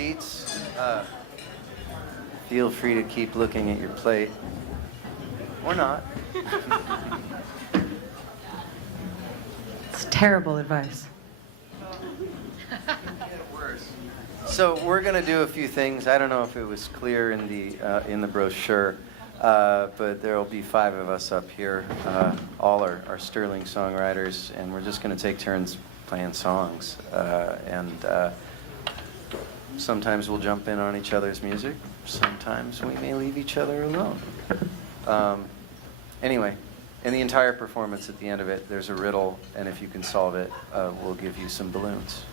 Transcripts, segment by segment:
seats. Feel free to keep looking at your plate. Or not. It's terrible advice. So we're going to do a few things. I don't know if it was clear in the brochure, but there will be 5 of us up here. All are sterling songwriters, and we're just going to take turns playing songs. And sometimes we'll jump in on each other's music. Sometimes we may leave each other alone. Anyway, in the entire performance, at the end of it, there's a riddle, and if you can solve it, we'll give you some balloons.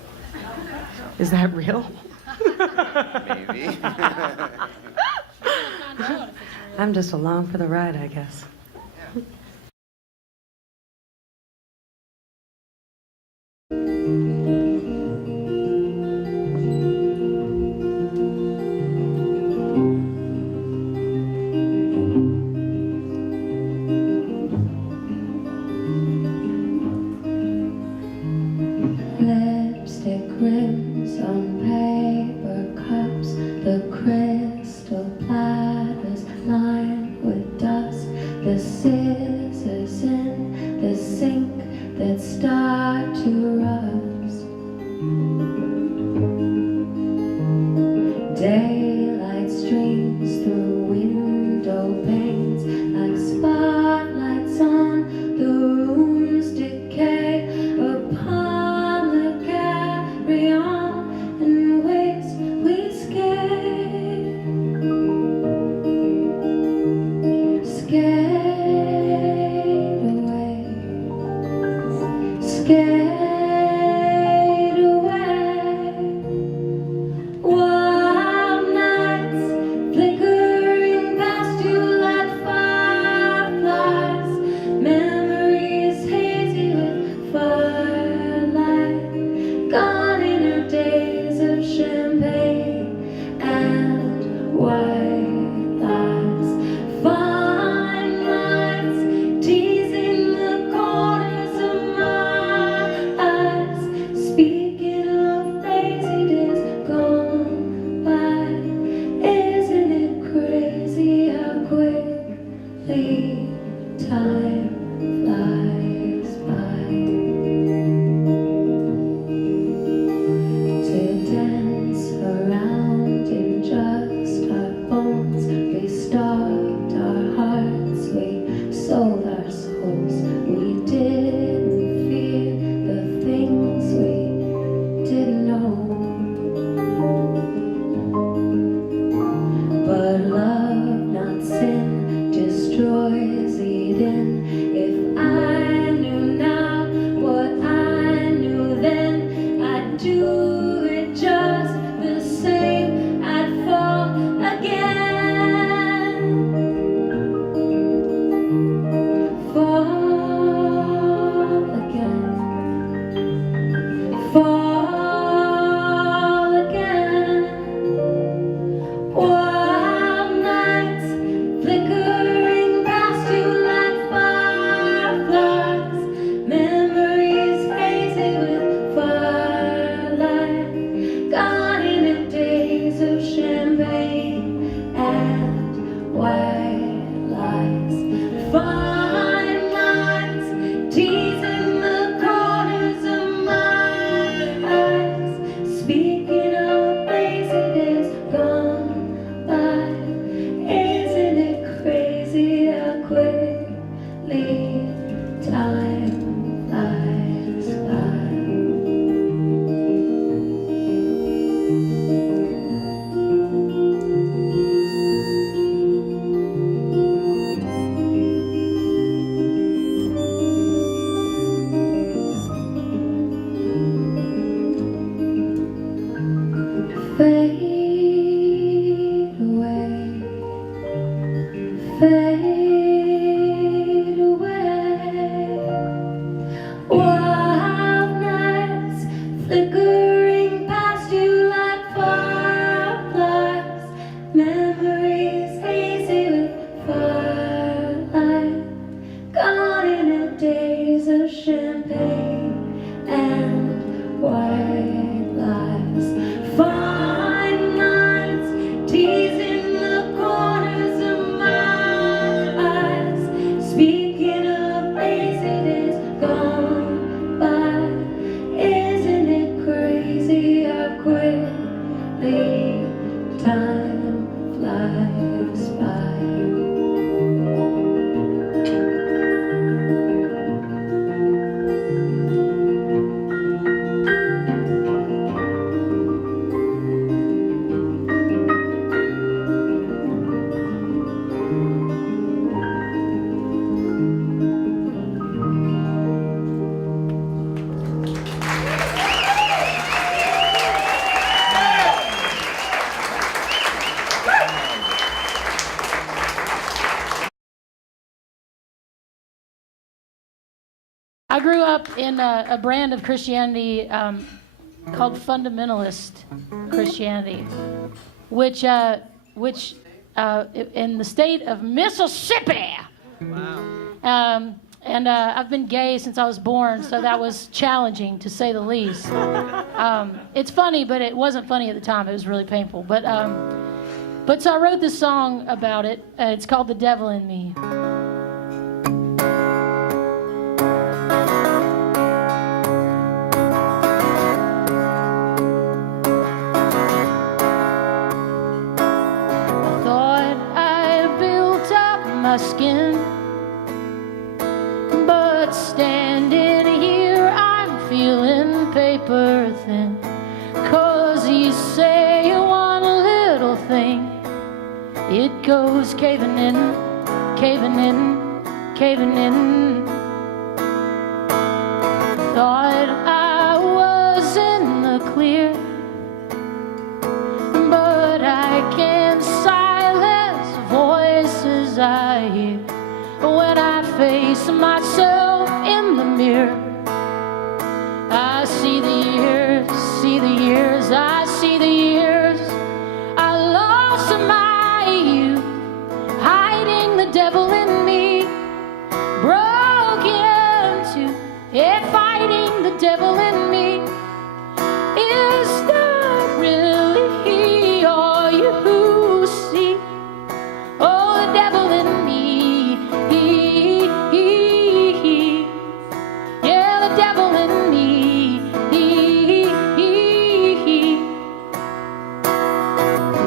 Is that real? Maybe. I'm just along for the ride, I guess. Lipstick rims on paper cups, the crystal platters lined with dust, the scissors in the sink that start to rust. Daylight streams through window panes like spotlights on the room's decay. Upon the carry-on and ways we skate away, skate away. Wild nights flickering past you like fireflies, memories hazy with firelight, gone in her days of champagne and white lies. Fine lines teasing the corners of my eyes, speaking of lazy days gone by. Isn't it crazy how quickly time flies by? To dance around in just our bones, we stalked our hearts, we sold our souls. We didn't fear the things we didn't know. But love, not sin, destroys Eden. If I knew now what I knew then, I'd do it just the same. I'd fall again, fall again, fall again. Wild nights flickering past you like fireflies, memories hazy with firelight, gone in the days of champagne and white lies. Fine lines teasing the corners of my eyes, speaking of lazy days gone by. Isn't it crazy how quickly time flies by? Fade away, fade away. Wild nights flickering past you like fire. up in a brand of Christianity called fundamentalist Christianity, which in the state of Mississippi. Wow. And I've been gay since I was born, so that was challenging to say the least. It's funny, but it wasn't funny at the time. It was really painful. But so I wrote this song about it. It's called "The Devil in Me." Skin, but standing here I'm feeling paper thin, 'cause you say one little thing, it goes caving in, caving in, caving in. Thought I was in the clear, but I can't silence voices I hear when I face myself in the mirror. I see the years, I see the years I lost my youth, hiding the devil in me, broke into it, fighting the devil in me. Is that really all you see? Oh, the devil in me. Yeah, the devil in me.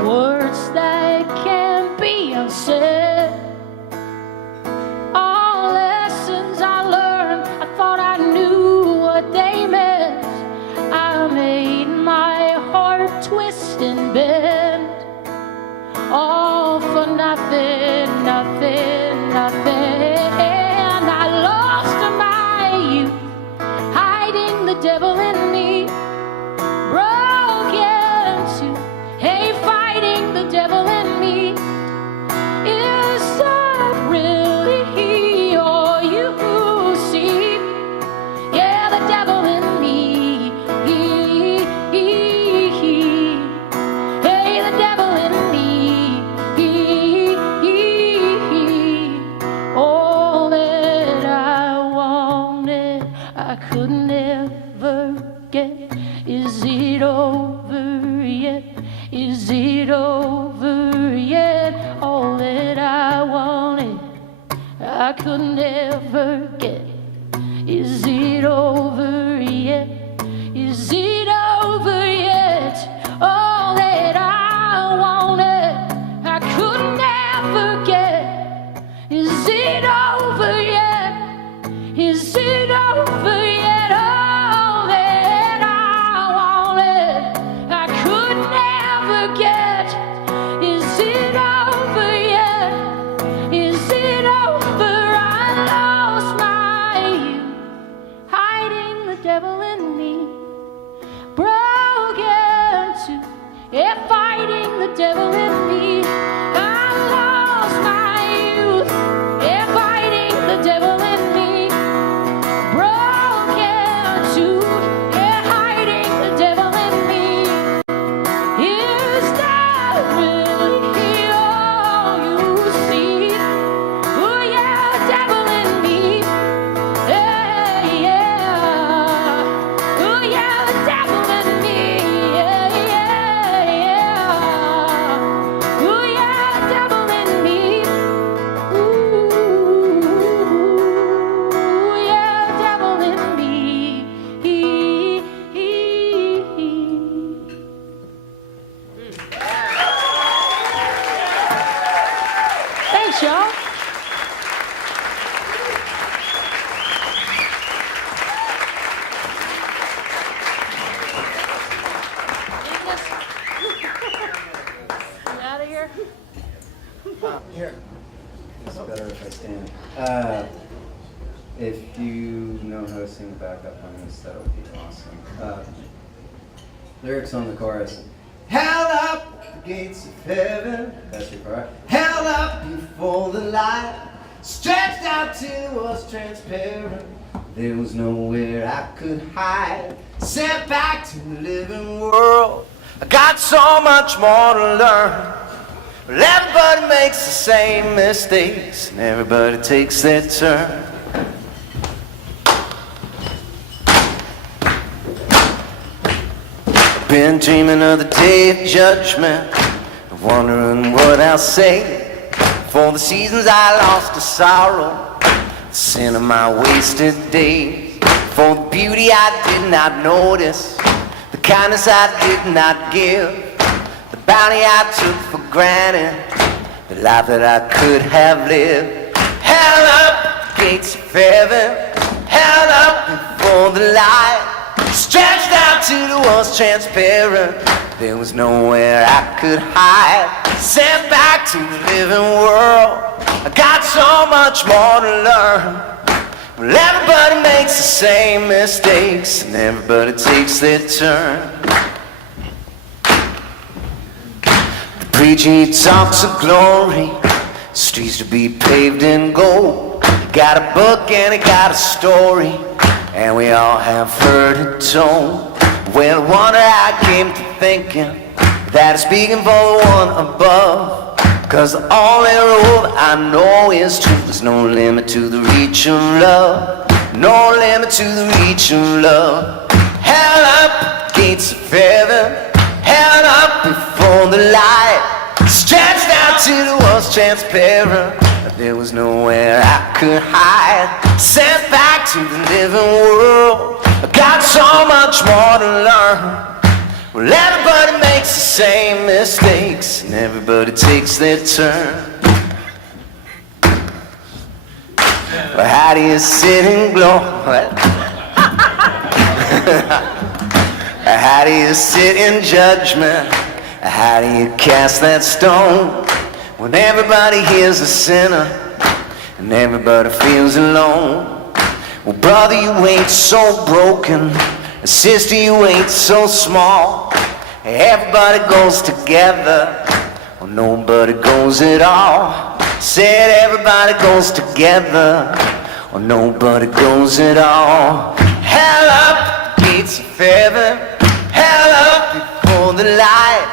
Words that can't be unsaid, all lessons I learned, I thought I knew what they meant. I made my heart twist and bend, all for nothing, nothing, nothing. And I lost my youth, hiding the devil in me, broke into, hey, fighting the devil in me. Is that really all you see? Yeah, the devil in me. Hey, the devil in me. All that I wanted, I could never get. Is it over yet? Is it over yet? All that I wanted, I could never get. Is it over yet? Is it over yet? All that I wanted, I could never get. Is it over yet? Is it over yet? All that I wanted, I could never get. Is it over yet? Is it over? I lost my youth, hiding the devil in me, broke into, yeah, fighting the devil in me. I lost my youth, yeah, fighting the devil in me, broke into, yeah, hiding the devil in me. Is that really all you see? Oh yeah, devil in me. Yeah, yeah. Oh yeah, the devil in me. Yeah, yeah, yeah. Oh yeah, devil in me. Ooh, yeah, devil in me. Thanks, y'all. Out of here. Here. It's better if I stand. If you know how to sing backup on this, that would be awesome. Lyrics on the chorus. Held up the gates of heaven. That's your part. Held up before the light, stretched out till it was transparent. There was nowhere I could hide. Sent back to the living world. I got so much more to learn. But everybody makes the same mistakes, and everybody takes their turn. I've been dreaming of the day of judgment, wondering what I'll say. For the seasons I lost to sorrow, the sin of my wasted days. For the beauty I did not notice, the kindness I did not give, the bounty I took for granted, the life that I could have lived. Held up the gates of heaven, held up before the light, stretched out to the walls transparent. There was nowhere I could hide. Sent back to the living world. I got so much more to learn. Well, everybody makes the same mistakes, and everybody takes their turn. The preacher, he talks of glory, streets to be paved in gold. He got a book and he got a story, and we all have heard it told. Well, one I came to thinking that I'm speaking for the one above, 'cause the only rule I know is true. There's no limit to the reach of love, no limit to the reach of love. Held up gates of heaven, held up before the light, stretched out to the walls transparent. There was nowhere I could hide. Sent back to the living world. I got so much more to learn. Well, everybody makes the same mistakes, and everybody takes their turn. Well, how do you sit in glory? How do you sit in judgment? How do you cast that stone when everybody here's a sinner and everybody feels alone? Well, brother, you ain't so broken, and sister, you ain't so small. Everybody goes together, or nobody goes at all. Said everybody goes together, or nobody goes at all. Held up the gates of heaven, held up before the light,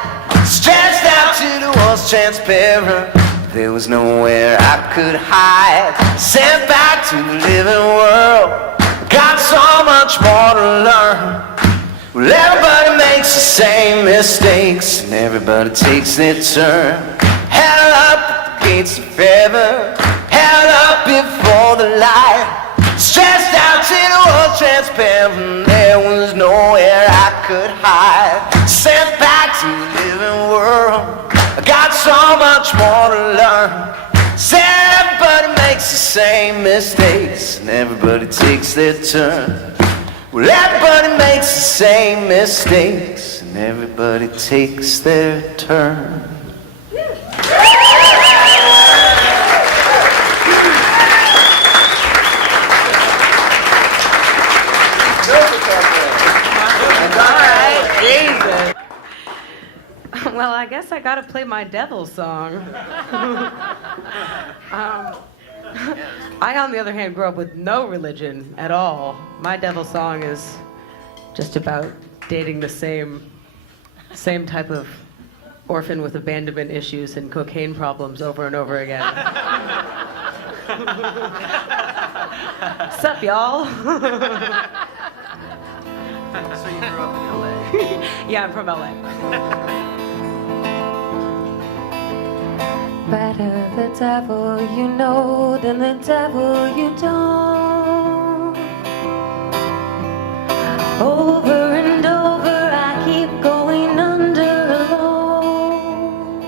stretched out to the walls transparent. There was nowhere I could hide. Sent back to the living world. Got so much more to learn. Well, everybody makes the same mistakes, and everybody takes their turn. Held up at the gates of heaven, held up before the light, stretched out to the world transparent. There was nowhere I could hide. Sent back to the living world. I got so much more to learn. Said everybody makes the same mistakes, and everybody takes their turn. Well, everybody makes the same mistakes, and everybody takes their turn. Well, I guess I gotta play my devil song. I, on the other hand, grew up with no religion at all. My devil song is just about dating the same type of orphan with abandonment issues and cocaine problems over and over again. Sup, y'all? So you grew up in LA? Yeah, I'm from LA. Better the devil you know than the devil you don't. Over and over I keep going under alone.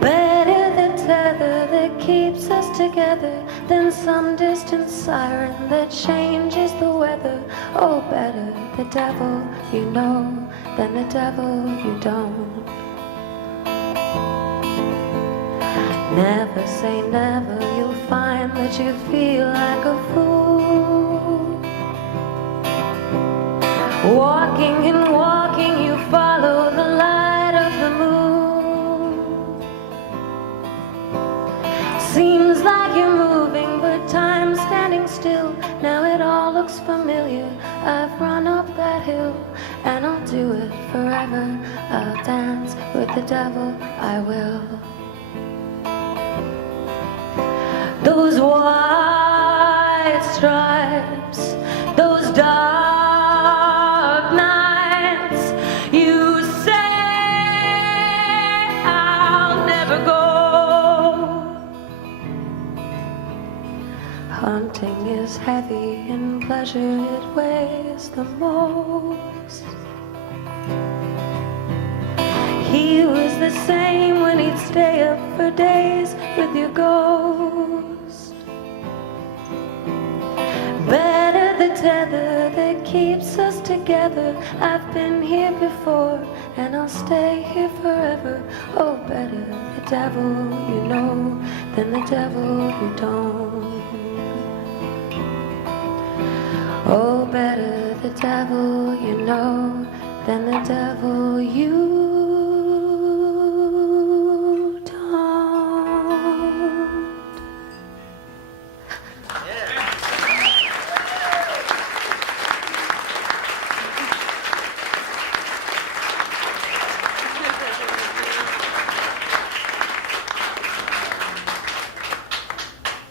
Better the tether that keeps us together than some distant siren that changes the weather. Oh, better the devil you know than the devil you don't. Never say never, you'll find that you feel like a fool. Walking and walking, you follow the light of the moon. Seems like you're moving, but time's standing driver. I'll dance with the devil, I will. Those white stripes, those dark nights, you say I'll never go. Hunting is heavy and pleasure it weighs the most. He was the same when he'd stay up for days with your ghost. Better the tether that keeps us together. I've been here before and I'll stay here forever. Oh, better the devil you know than the devil you don't. Oh, better the devil you know than the devil you don't.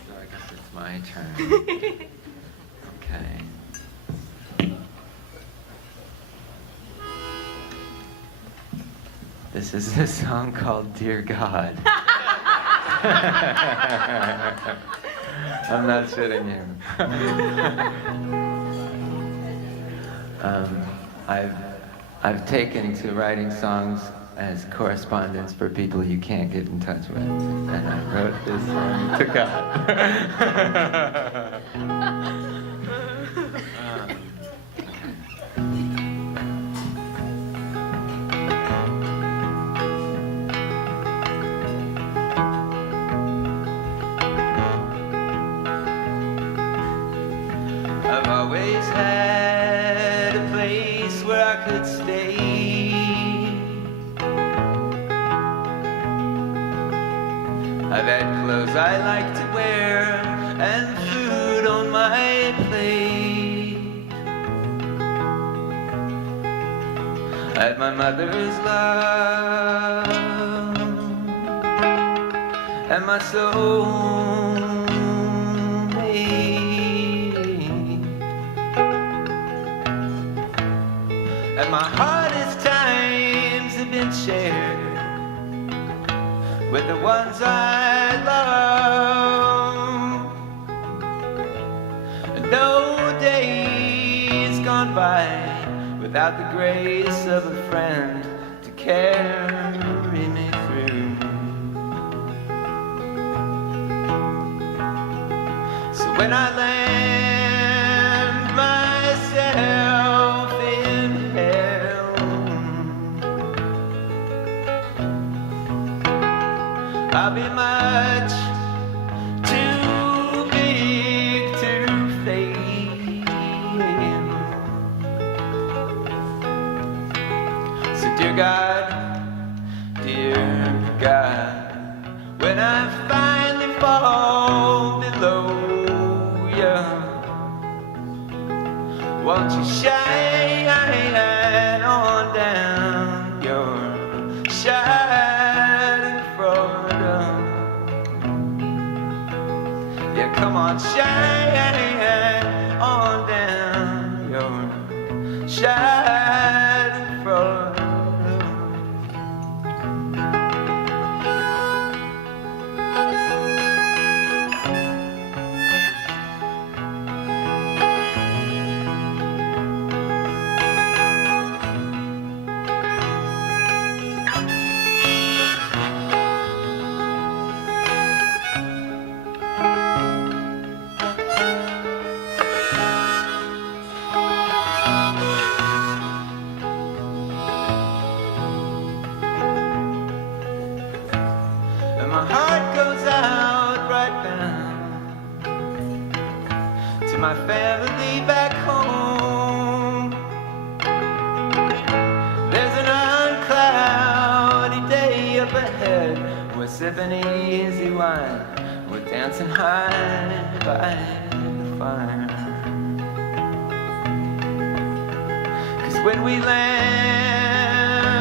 So I guess it's my turn. Okay. This is a song called Dear God. I'm not shitting you. I've taken to writing songs as correspondence for people you can't get in touch with. And I wrote this song to God. I've always had a place where I could stay. I've had clothes I like to wear and food on my plate. I had my mother's love and my soul. And my hardest times have been shared with the ones I love. And no day's gone by without the grace of a friend to carry me through. So when I land myself in hell, I'll be much too big to fail. So dear God, when I finally fall below you, won't you shine on down your shining front? Yeah, come on, shine on down your shining front. And my heart goes out right now to my family back home. There's an uncloudy day up ahead. We're sipping easy wine, we're dancing high by the fire. 'Cause when we land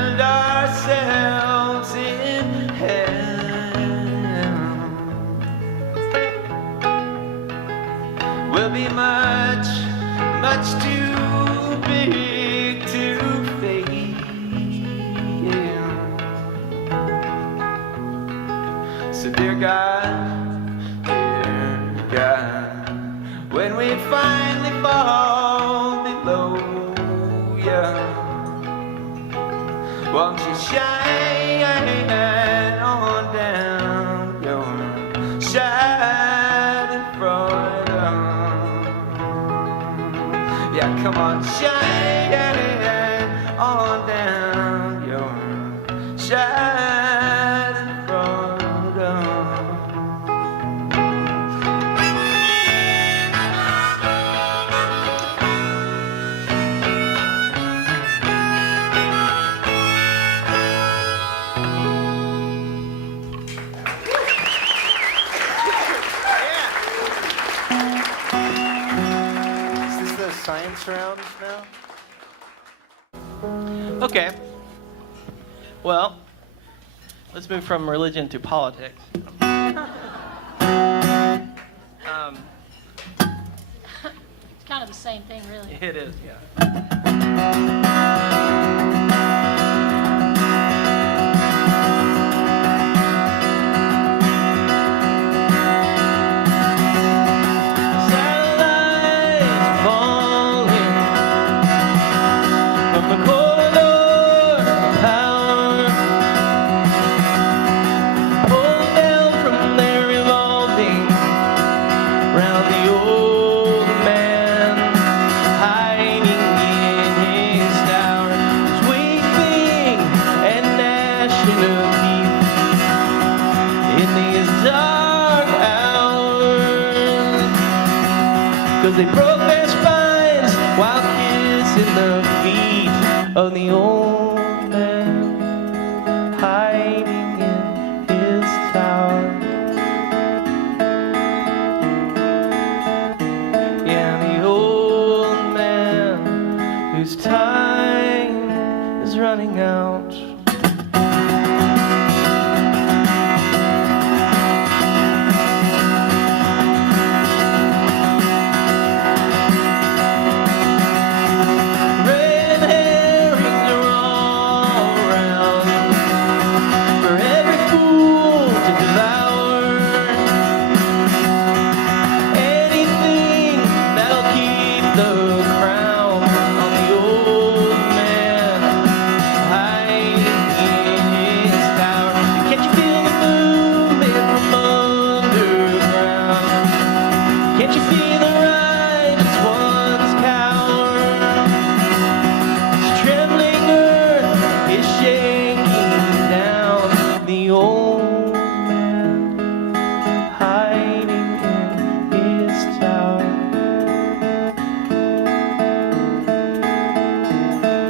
dear God, when we finally fall below, yeah, won't you shine on down your shining front? Yeah, come on, shine on down your shining front. Is this the science round now? Okay. Well, let's move from religion to politics. It's kind of the same thing, really. It is, yeah. Satellites falling from the corridor of power, pulled down from their revolving round the old man hiding in his tower, sweeping and gnashing of teeth in these dark hours. 'Cause they broke their spines while kissing the feet of the old man hiding in his tower. Yeah, the old man whose time is running out. Red herrings are all around for every fool to devour. Anything that'll keep the crown on the old man hiding in his tower. Can't you feel the movement from underground? Can't you feel the righteous one's cower? This trembling earth is shaking down the old man hiding in his tower.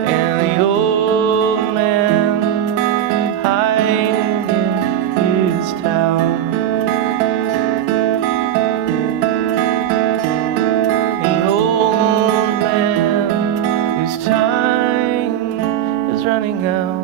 And the old man hiding in his tower. The old man whose time is running out.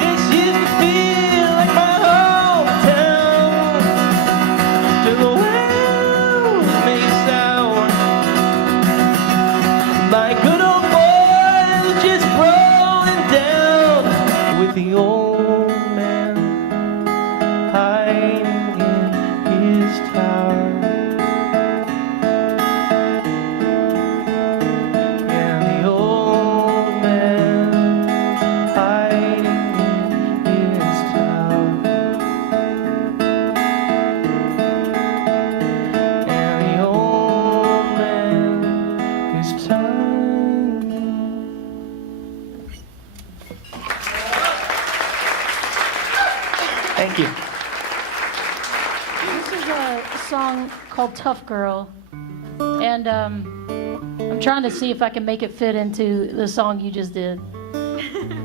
This used to feel like my hometown, till the wells made sour. My good old boys just rolling down with the old man hiding in his tower. Yeah, the old man hiding in his tower. And the old man whose time. Thank you. This is a song called Tough Girl. And I'm trying to see if I can make it fit into the song you just did.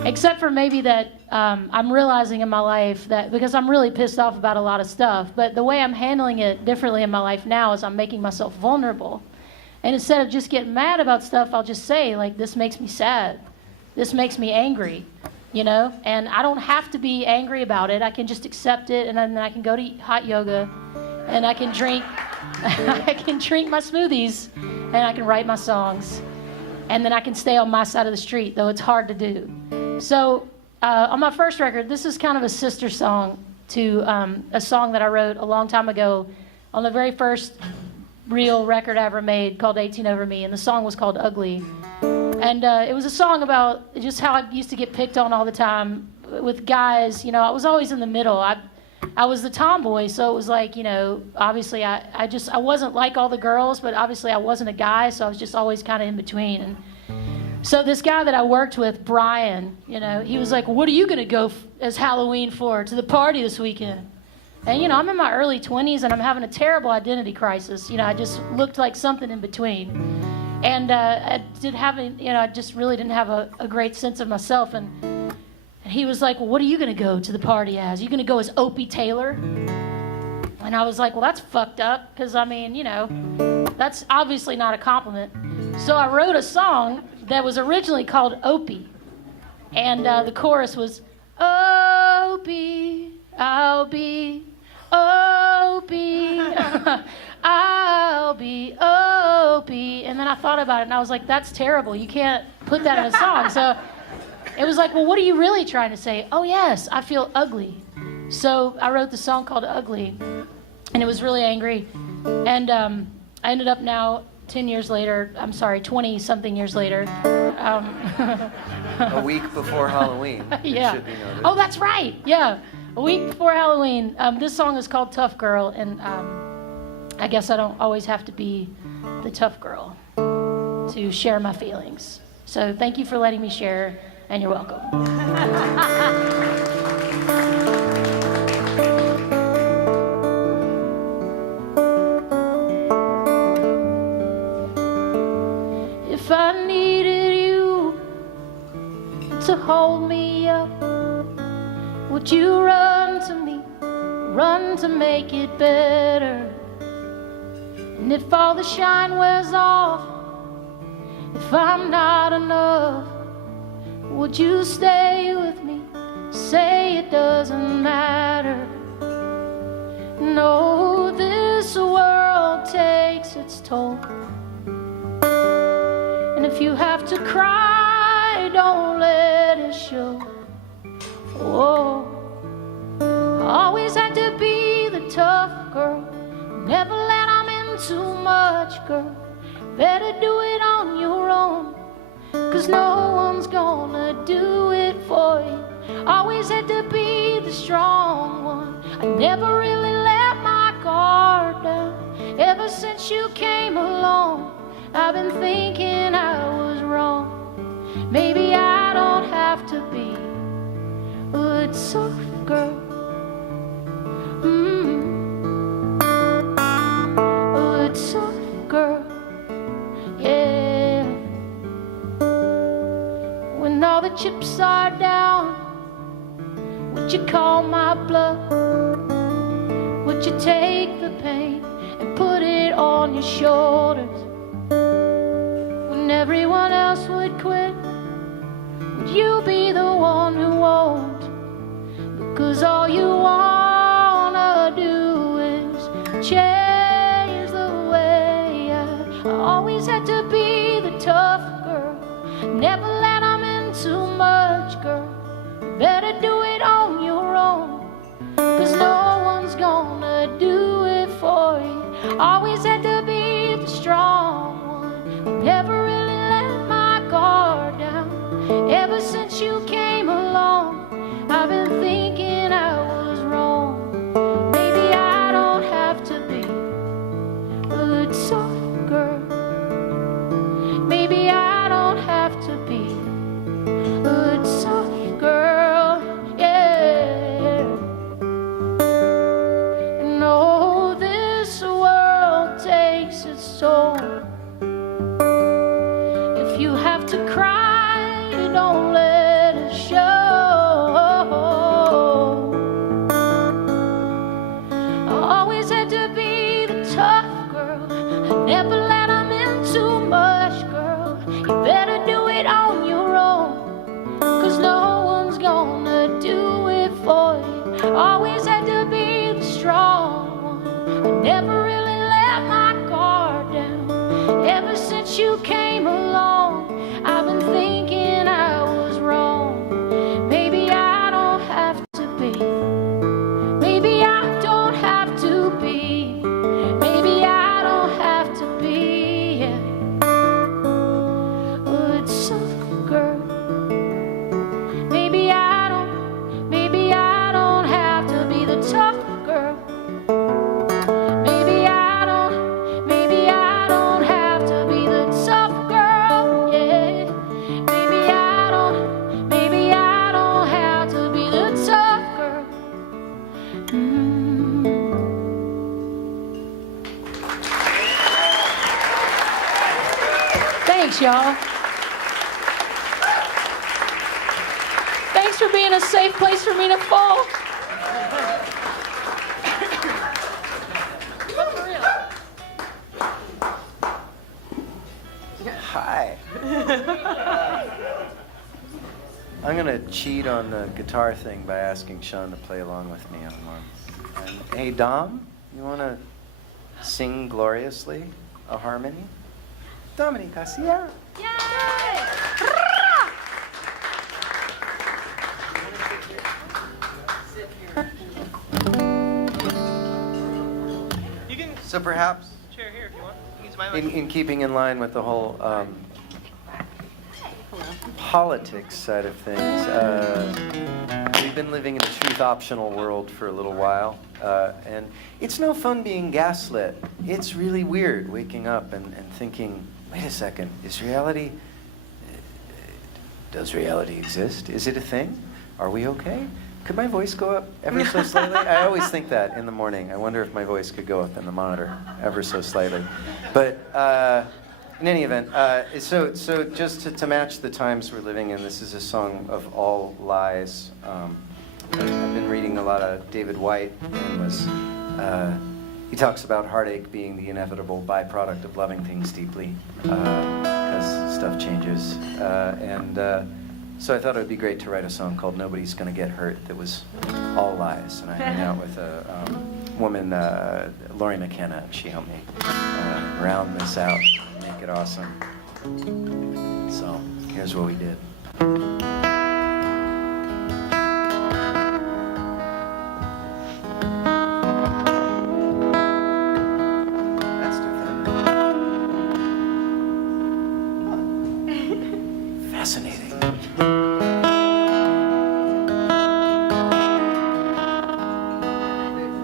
Except for maybe that I'm realizing in my life that, because I'm really pissed off about a lot of stuff, but the way I'm handling it differently in my life now is I'm making myself vulnerable. And instead of just getting mad about stuff, I'll just say, like, this makes me sad. This makes me angry, you know? And I don't have to be angry about it. I can just accept it, and then I can go to hot yoga, and I can drink I can drink my smoothies, and I can write my songs. And then I can stay on my side of the street, though it's hard to do. So on my first record, this is kind of a sister song to a song that I wrote a long time ago on the very first real record I ever made called 18 Over Me, and the song was called Ugly. And it was a song about just how I used to get picked on all the time with guys. You know, I was always in the middle. I was the tomboy, so it was like, you know, obviously I wasn't like all the girls, but obviously I wasn't a guy, so I was just always kind of in between. And so this guy that I worked with, Brian, you know, he was like, what are you going to go as Halloween for, to the party this weekend? And, you know, I'm in my early 20s, and I'm having a terrible identity crisis. You know, I just looked like something in between. And I just really didn't have a great sense of myself. And he was like, well, what are you going to go to the party as? Are you going to go as Opie Taylor? And I was like, well, that's fucked up, because, I mean, you know, that's obviously not a compliment. So I wrote a song that was originally called Opie. And the chorus was, Opie, I'll be Opie, I'll be Opie. And then I thought about it, and I was like, that's terrible. You can't put that in a song. So it was like, well, what are you really trying to say? Oh, yes, I feel ugly. So I wrote the song called Ugly, and it was really angry. And I ended up now, 20-something years later. A week before Halloween. Yeah. It should be noted. Oh, that's right. Yeah. A week before Halloween. This song is called Tough Girl, and I guess I don't always have to be the tough girl to share my feelings. So thank you for letting me share, and you're welcome. If I needed you to hold me up, would you run to me, run to make it better? And if all the shine wears off, if I'm not enough, would you stay with me, say it doesn't matter? No, this world takes its toll, and if you have to cry, don't let it show. Oh, I always had to be the tough girl, never let them in too much, girl. Better do it on your own, 'cause no one's gonna do it for you. Always had to be the strong one, I never really let my guard down. Ever since you came along, I've been thinking I was wrong. Maybe I don't have to be a tough girl. A tough girl, yeah. When all the chips are down, would you call my bluff? Would you take the pain and put it on your shoulders? When everyone else would quit, would you be the one who won't? Because all you wanna do is change the way I always had to be the tough girl, never let them in too much, girl. You better do it on your own, 'cause no one's gonna do it for you. Always had to be the strong one, never really let my guard down. Ever since you came along, I've been thinking I was wrong. Maybe I don't have to be a tough girl. Maybe I don't have to be a tough girl, yeah. No, this world takes Never let them in too much, girl. You better do it on your own, 'cause no one's gonna do it for you. Always had to be the strong one. I never really let my guard down. Ever since you came along, I've been thinking I was wrong. Maybe I don't have to be. Maybe I don't have to be. Maybe I don't have to be. Yeah. Oh, it's tough, girl. Maybe I don't have to be the tough girl. Maybe I don't have to be the tough girl, yeah. Maybe I don't have to be the tough girl. Thanks, y'all. Thanks for being a safe place for me to fall. Hi. I'm gonna cheat on the guitar thing by asking Sean to play along with me on one. And, hey, Dom, you wanna sing gloriously a harmony? Dominica, yeah. So perhaps, Chair here if you want. You can use my in keeping in line with the whole politics side of things, we've been living in a truth-optional world for a little while, and it's no fun being gaslit. It's really weird waking up and thinking, wait a second, does reality exist? Is it a thing? Are we okay? Could my voice go up ever so slightly? I always think that in the morning. I wonder if my voice could go up in the monitor ever so slightly. But in any event, so just to match the times we're living in, this is a song of all lies. I've been reading a lot of David White, and he talks about heartache being the inevitable byproduct of loving things deeply, because stuff changes. So I thought it would be great to write a song called Nobody's Gonna Get Hurt that was all lies. And I hung out with a woman, Lori McKenna, and she helped me round this out, make it awesome. So here's what we did. That's different. Fascinating.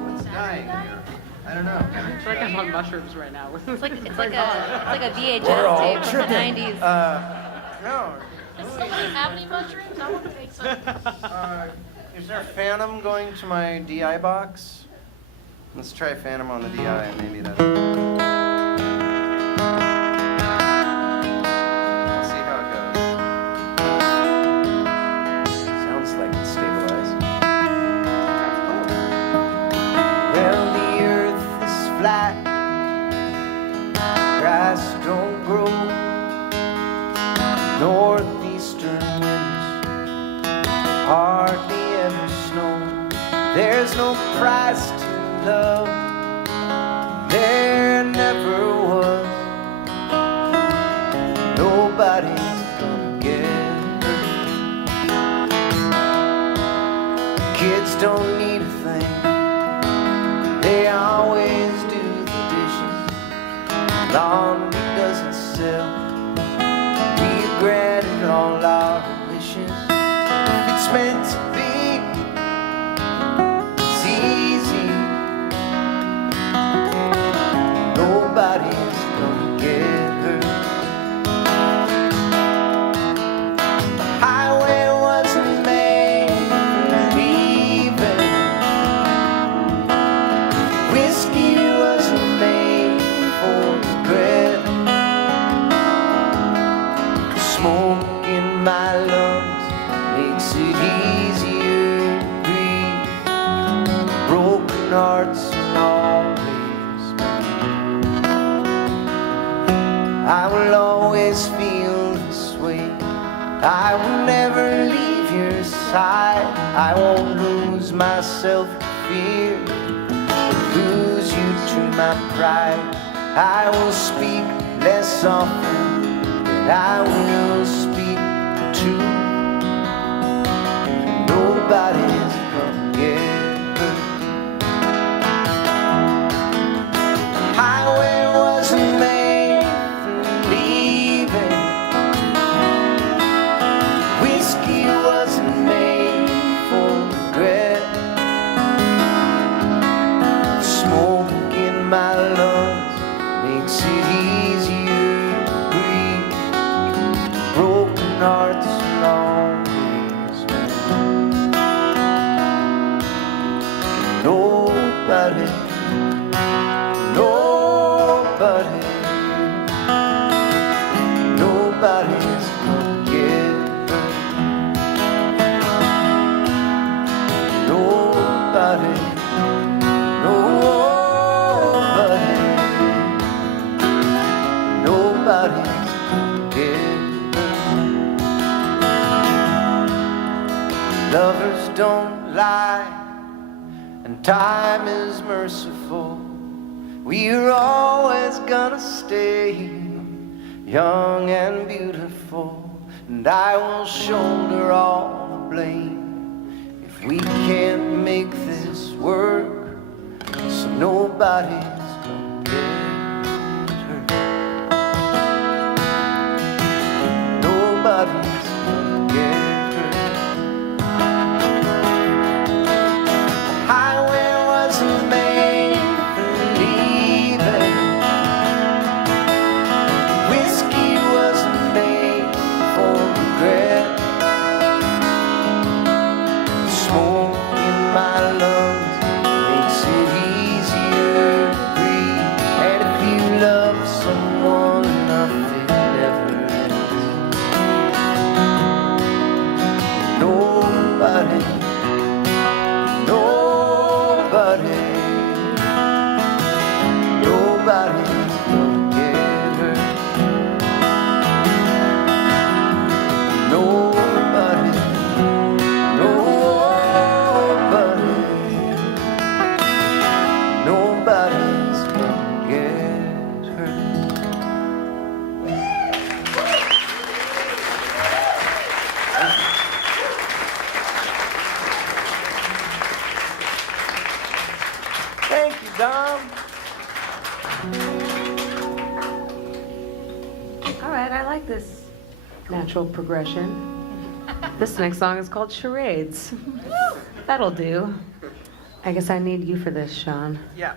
What's dying here? I don't know. I feel like I'm on mushrooms right now. It's like a VHS We're all tape from the tripping. 90s. No. Does someone have any mushrooms? I want to make some. Is there a Phantom going to my DI box? Let's try Phantom on the DI, and maybe that's. We'll see how it goes. Sounds like it's stabilized. Well, the earth is flat, grass don't grow, northeastern winds hardly ever snow. There's no price to love, there never was. Nobody's gonna get hurt. Kids don't need a thing, they always do the dishes. Laundry doesn't sell, we granted all our wishes. It's meant to be, it's easy. Nobody's gonna get hurt. The highway wasn't made for leaving. Whiskey wasn't made for regret. Smoke in my lungs makes it easier to breathe. Broken hearts and always I will never leave your side. I won't lose myself to fear, lose you to my pride. I will speak less often, but I will speak the truth. Nobody's gonna get hurt. The highway wasn't made for leaving. Whiskey wasn't made for regret. Smoke in my lungs makes it easier to breathe. Broken hearts along ways. Nobody, nobody, nobody's gonna get hurt. Nobody, nobody, nobody's gonna get hurt. Lovers don't lie, and time is merciful. We're always gonna stay young and beautiful, and I will shoulder all the blame if we can't make this work, so nobody's gonna get hurt. Nobody's gonna get hurt. The highway wasn't made for leaving. Whiskey wasn't made for regret. Smoke in my lungs makes it easier to breathe. And if you love someone enough, it never ends. Nobody, nobody, nobody's gonna get hurt. Nobody, nobody, nobody's gonna get hurt. Thank you, Dom. All right, I like this natural progression. This next song is called Charades. That'll do. I guess I need you for this, Sean. Yeah.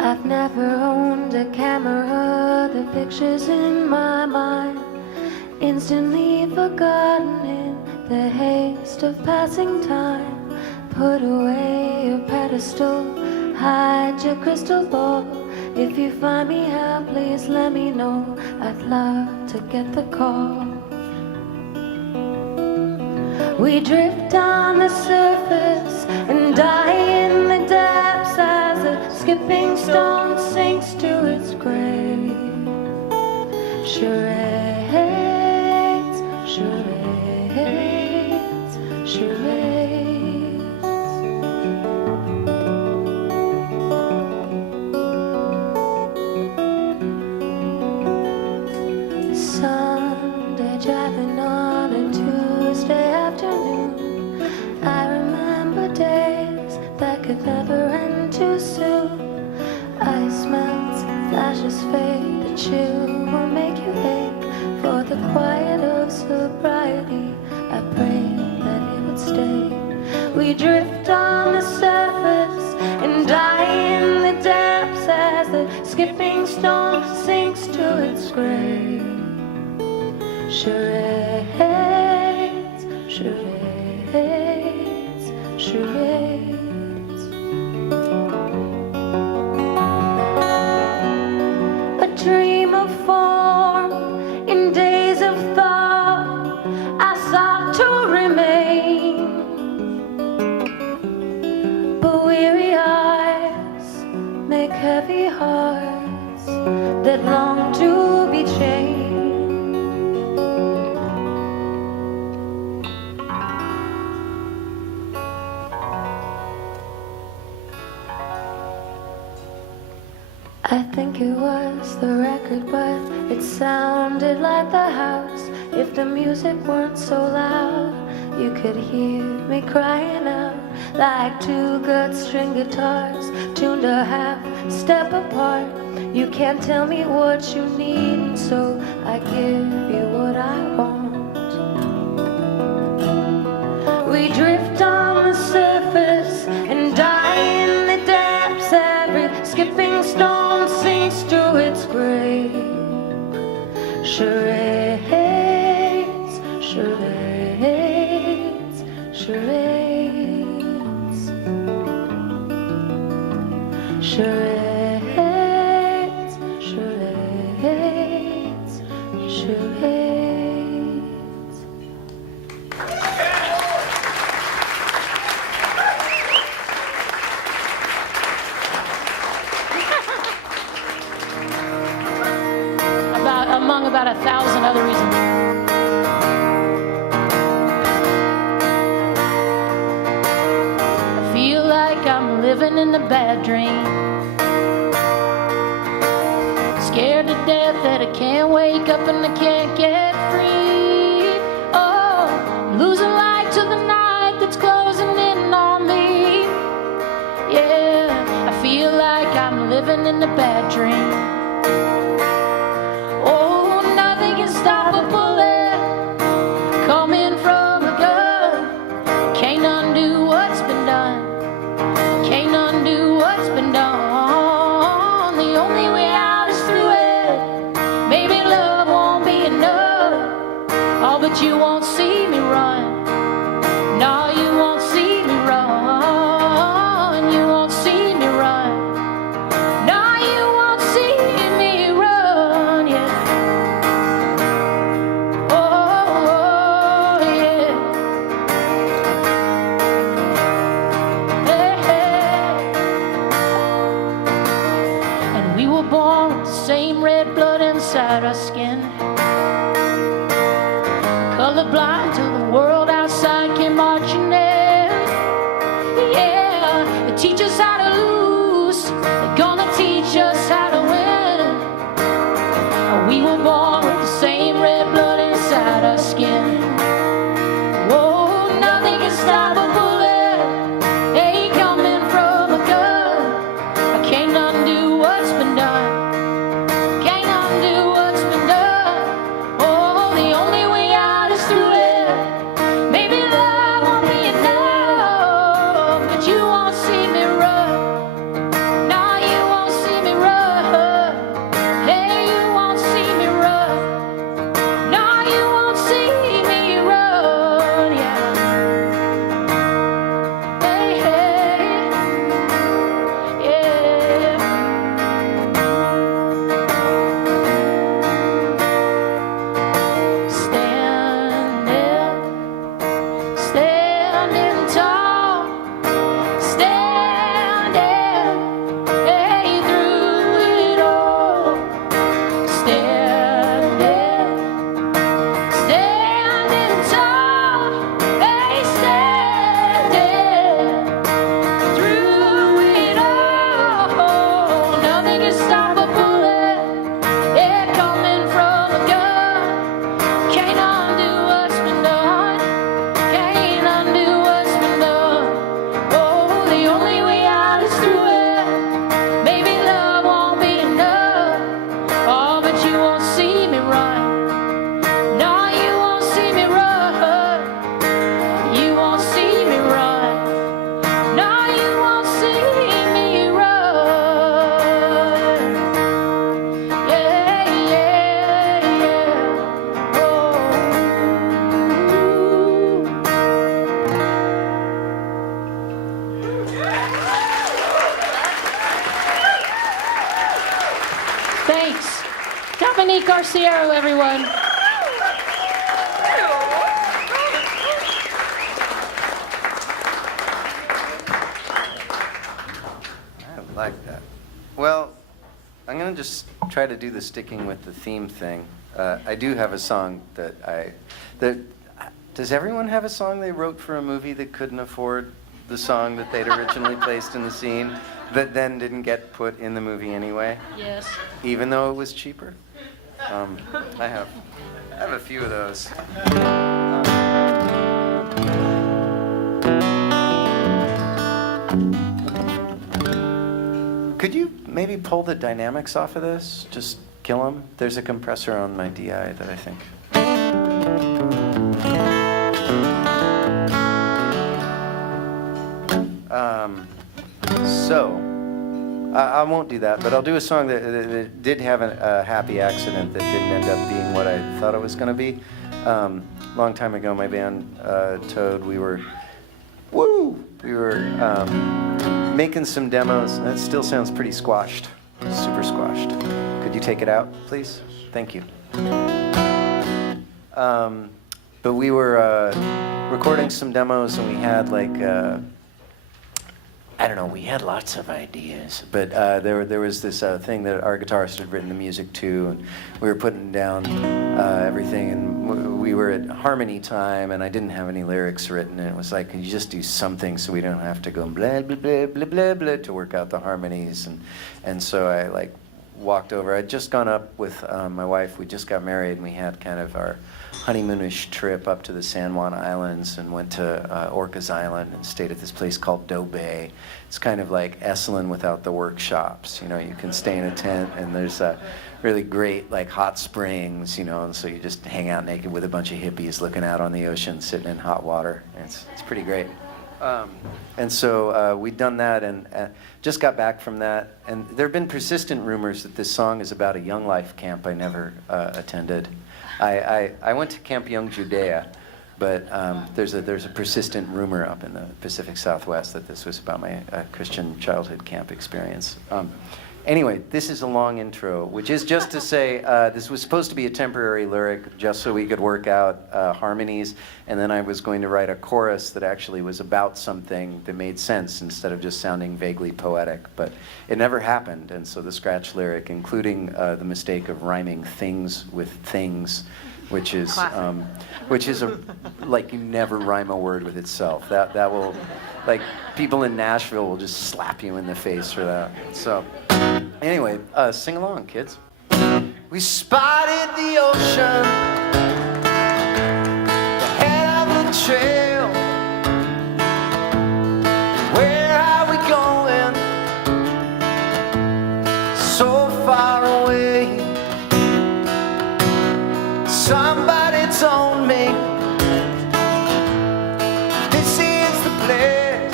I've never owned a camera, the pictures in my mind instantly forgotten in the haste of passing time. Put away your pedestal, hide your crystal ball. If you find me out, please let me know. I'd love to get the call. We drift on the surface and die in the depths as a skipping stone sinks to its grave. Charades, charades, charades. Sunday driving on a Tuesday afternoon. I remember days that could never end too soon. Ice melts, flashes fade, the chill will make you ache. For the quiet of sobriety, I pray that it would stay. We drift on the surface and die in the depths as the skipping stone sinks to its grave. Charades, charades, charades. A dream of form in days of thought, I sought to remain. that long to be changed. I think it was the record, but it sounded like the house. If the music weren't so loud, you could hear me crying out like two good string guitars tuned a half step apart. You can't tell me what you need, and so I give you what I want. We drift on the surface and die in the depths. Every skipping stone sinks to its grave. Charades, charades, charades, charades, charades, charades. Among about 1,000 other reasons. I feel like I'm living in a bad dream, scared to death that I can't wake up and I can't get free. Oh, losing light to the night that's closing in on me. Yeah, I feel like I'm living in a bad dream. Stop a bullet coming from a gun. Can't undo what's been done. Can't undo what's been done. The only way out is through it. Maybe love won't be enough. Oh, but you won't see me run. No, you won't see me run. You won't see me run. No, you won't see me run. Yeah. Same red blood inside our skin, colorblind till the world outside came marching in. Yeah, they teach us how to lose, they're gonna teach us how to win. We were born with the same red blood inside our skin. Whoa, nothing can stop a bullet, ain't coming from a gun. I can't undo what's been done. Thanks. Dominique Garciero, everyone. I like that. Well, I'm going to just try to do the sticking with the theme thing. I do have a song does everyone have a song they wrote for a movie that couldn't afford the song that they'd originally placed in the scene that then didn't get put in the movie anyway, Yes. even though it was cheaper? I have a few of those. Could you maybe pull the dynamics off of this? Just kill them? There's a compressor on my DI that I think. I won't do that, but I'll do a song that did have a happy accident that didn't end up being what I thought it was going to be. Long time ago, my band Toad, we were making some demos. That still sounds pretty squashed, super squashed. Could you take it out, please? Thank you. But we were recording some demos, and we had I don't know, we had lots of ideas, but there was this thing that our guitarist had written the music to, and we were putting down everything, and we were at harmony time, and I didn't have any lyrics written, and it was like, can you just do something so we don't have to go blah, blah, blah, blah, blah, blah to work out the harmonies, and so I walked over. I'd just gone up with my wife. We just got married, and we had kind of our honeymoonish trip up to the San Juan Islands and went to Orcas Island and stayed at this place called Doe Bay. It's kind of like Esalen without the workshops. You know, you can stay in a tent, and there's really great hot springs, and so you just hang out naked with a bunch of hippies looking out on the ocean, sitting in hot water. It's pretty great. And so we'd done that and just got back from that. And there have been persistent rumors that this song is about a Young Life camp I never attended. I went to Camp Young Judea, but there's a persistent rumor up in the Pacific Southwest that this was about my Christian childhood camp experience. Anyway, this is a long intro, which is just to say this was supposed to be a temporary lyric just so we could work out harmonies, and then I was going to write a chorus that actually was about something that made sense instead of just sounding vaguely poetic, but it never happened, and so the scratch lyric, including the mistake of rhyming things with things, which is you never rhyme a word with itself. That will, people in Nashville will just slap you in the face for that. So, anyway, sing along, kids. We spotted the ocean, the head of the trail. Where are we going? So far away. Somebody told me this is the place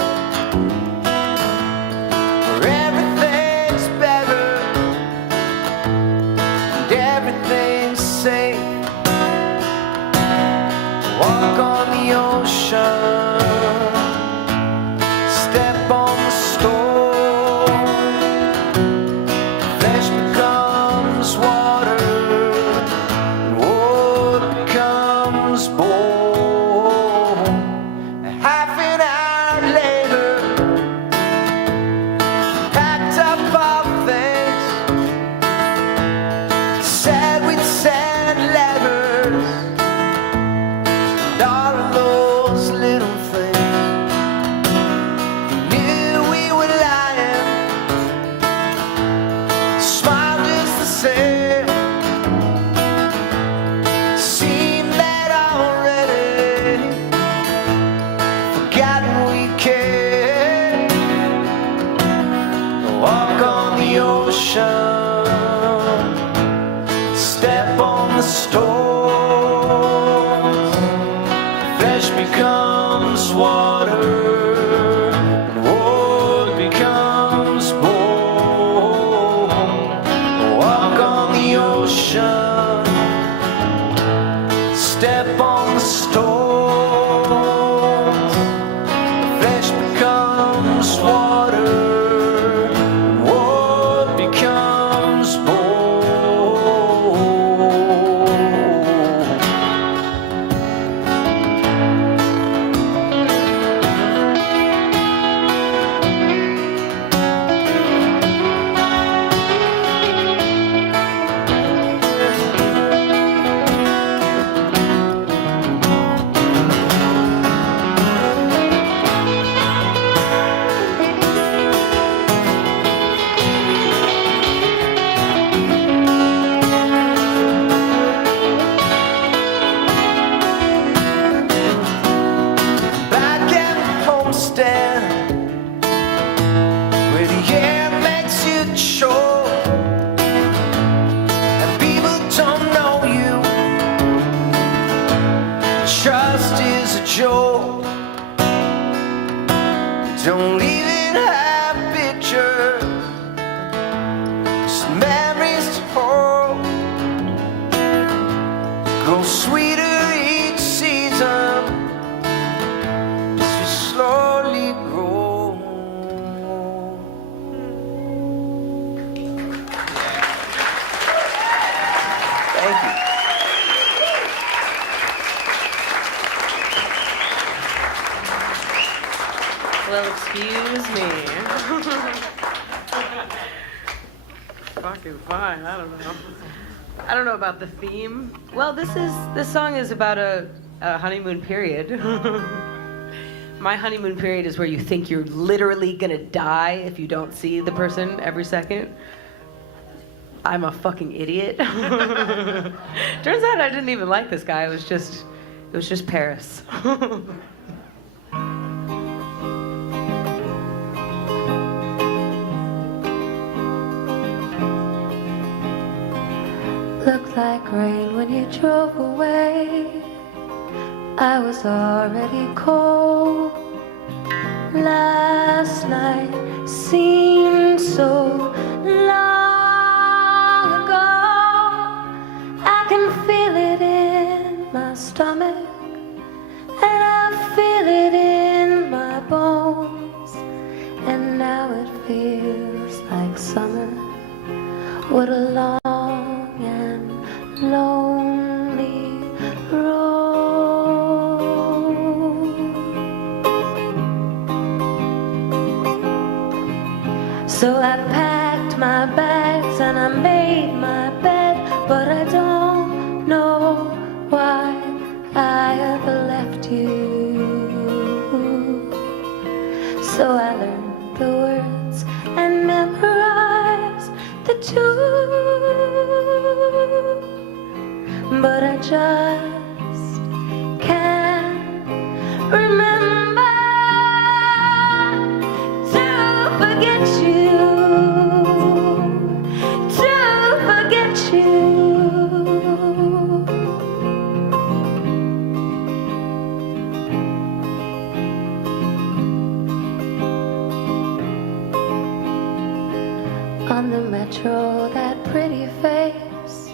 where everything's better and everything's safe. Walk on the ocean, step on the storm, flesh becomes water. Half an hour later, packed up our things, said we'd send letters, and all of those little things. We knew we were lying, smiled just the same. Walk on the ocean, step on the storms, flesh becomes water, and wood becomes bone. Walk on the ocean, step on the storms, flesh becomes water. grows sweeter each season as we slowly grow. Thank you. Well, excuse me. Fucking fine. I don't know. I don't know about the theme. Well, this song is about a honeymoon period. My honeymoon period is where you think you're literally gonna die if you don't see the person every second. I'm a fucking idiot. Turns out I didn't even like this guy. It was just Paris. Looked like rain when you drove away. I was already cold. Last night seemed so long ago. I can feel it in my stomach, and I feel it in my bones. And now it feels like summer. What a long and lonely road. So I packed my bags and I made my bed, but I don't know why I ever left you. So I learned the words and memorized the tune, but I just can't remember to forget you, to forget you. On the metro, that pretty face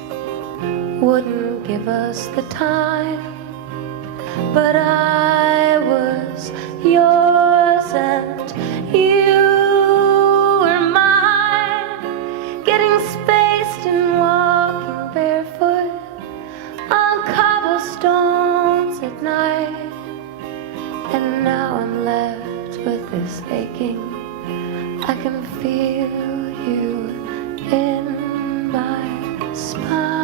wouldn't give us the time, but I was yours and you were mine, getting spaced and walking barefoot on cobblestones at night. And now I'm left with this aching. I can feel you in my spine.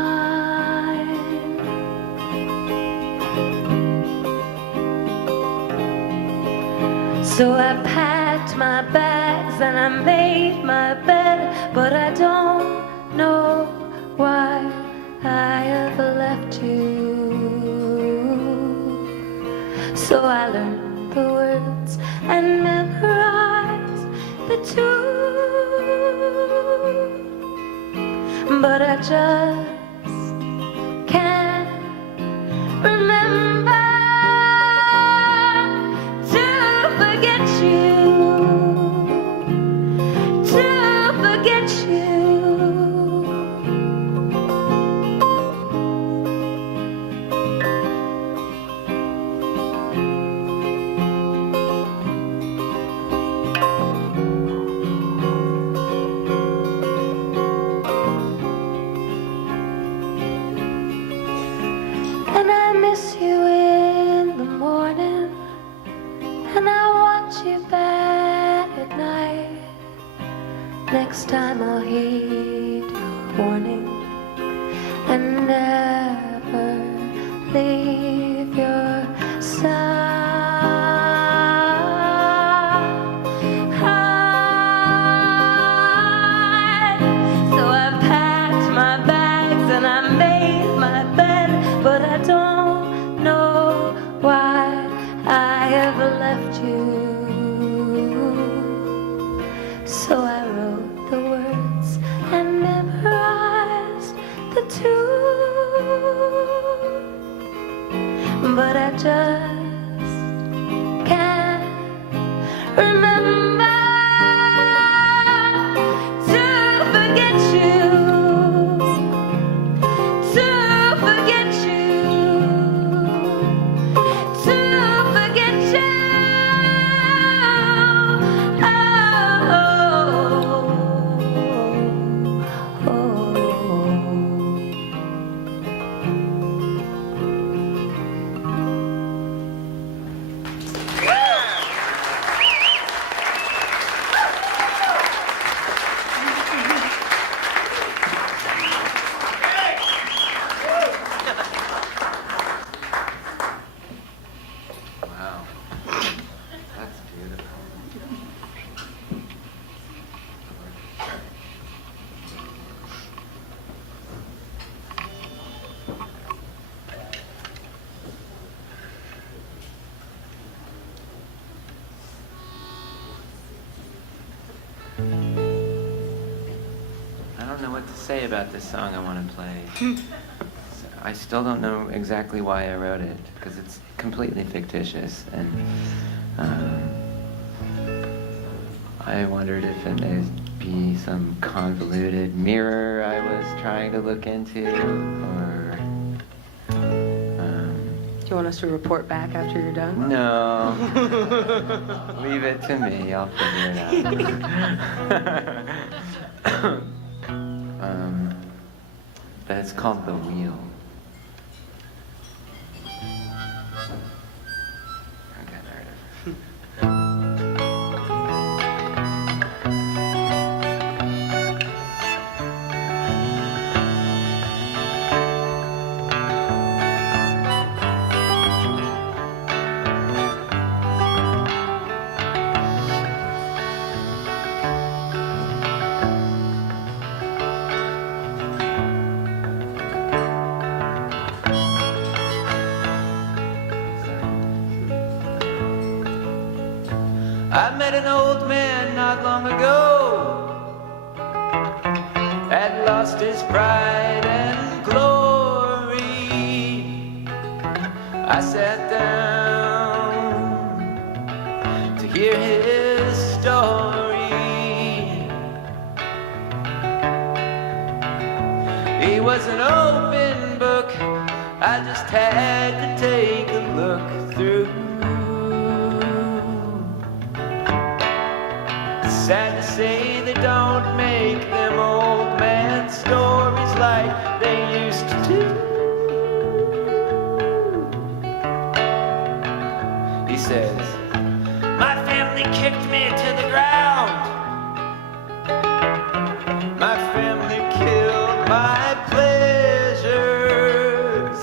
So I packed my bags and I made my bed, but I don't know why I ever left you. So I learned the words and memorized the tune, but I just can't remember to forget you, to forget you. And I miss you in the morning, and I want you back at night. Next time I'll heed your warning and never leave your side. So I packed my bags and I made my bed, but I don't know why I ever left you. So I wrote the words and memorized the tune, but I just can't remember to forget you, to forget you. say about this song I want to play. I still don't know exactly why I wrote it, because it's completely fictitious, and I wondered if it may be some convoluted mirror I was trying to look into, or... Do you want us to report back after you're done? No. Leave it to me. I'll figure it out. But it's called The Wheel. Okay, there it is. I met an old man not long ago, had lost his pride and glory. I sat down to hear his story. He was an open book, I just had to take a look through. Sad to say they don't make them old man stories like they used to do. He says, my family kicked me to the ground. My family killed my pleasures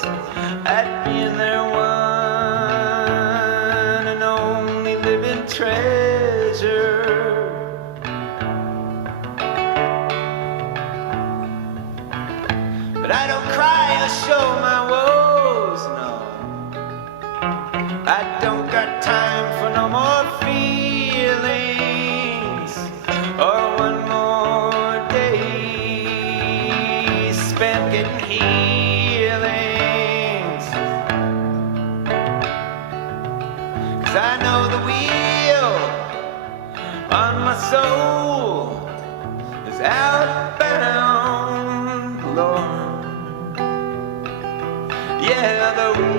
at being their one and only living treasure. But I don't cry or show my woes, no. I don't got time for no more feelings or one more day spent getting healings. 'Cause I know the wheel on my soul is outbound, Lord. Yeah, the wheel.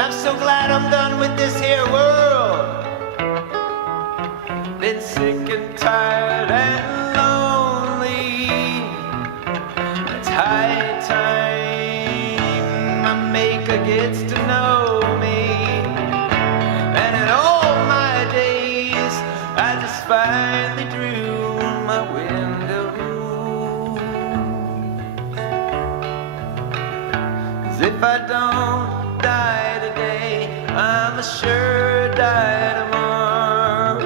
I'm so glad I'm done with this here world. Been sick and tired and lonely. It's high time my maker gets to know me. And in all my days I just finally drew my window. 'Cause if I don't die today, I'm sure die tomorrow.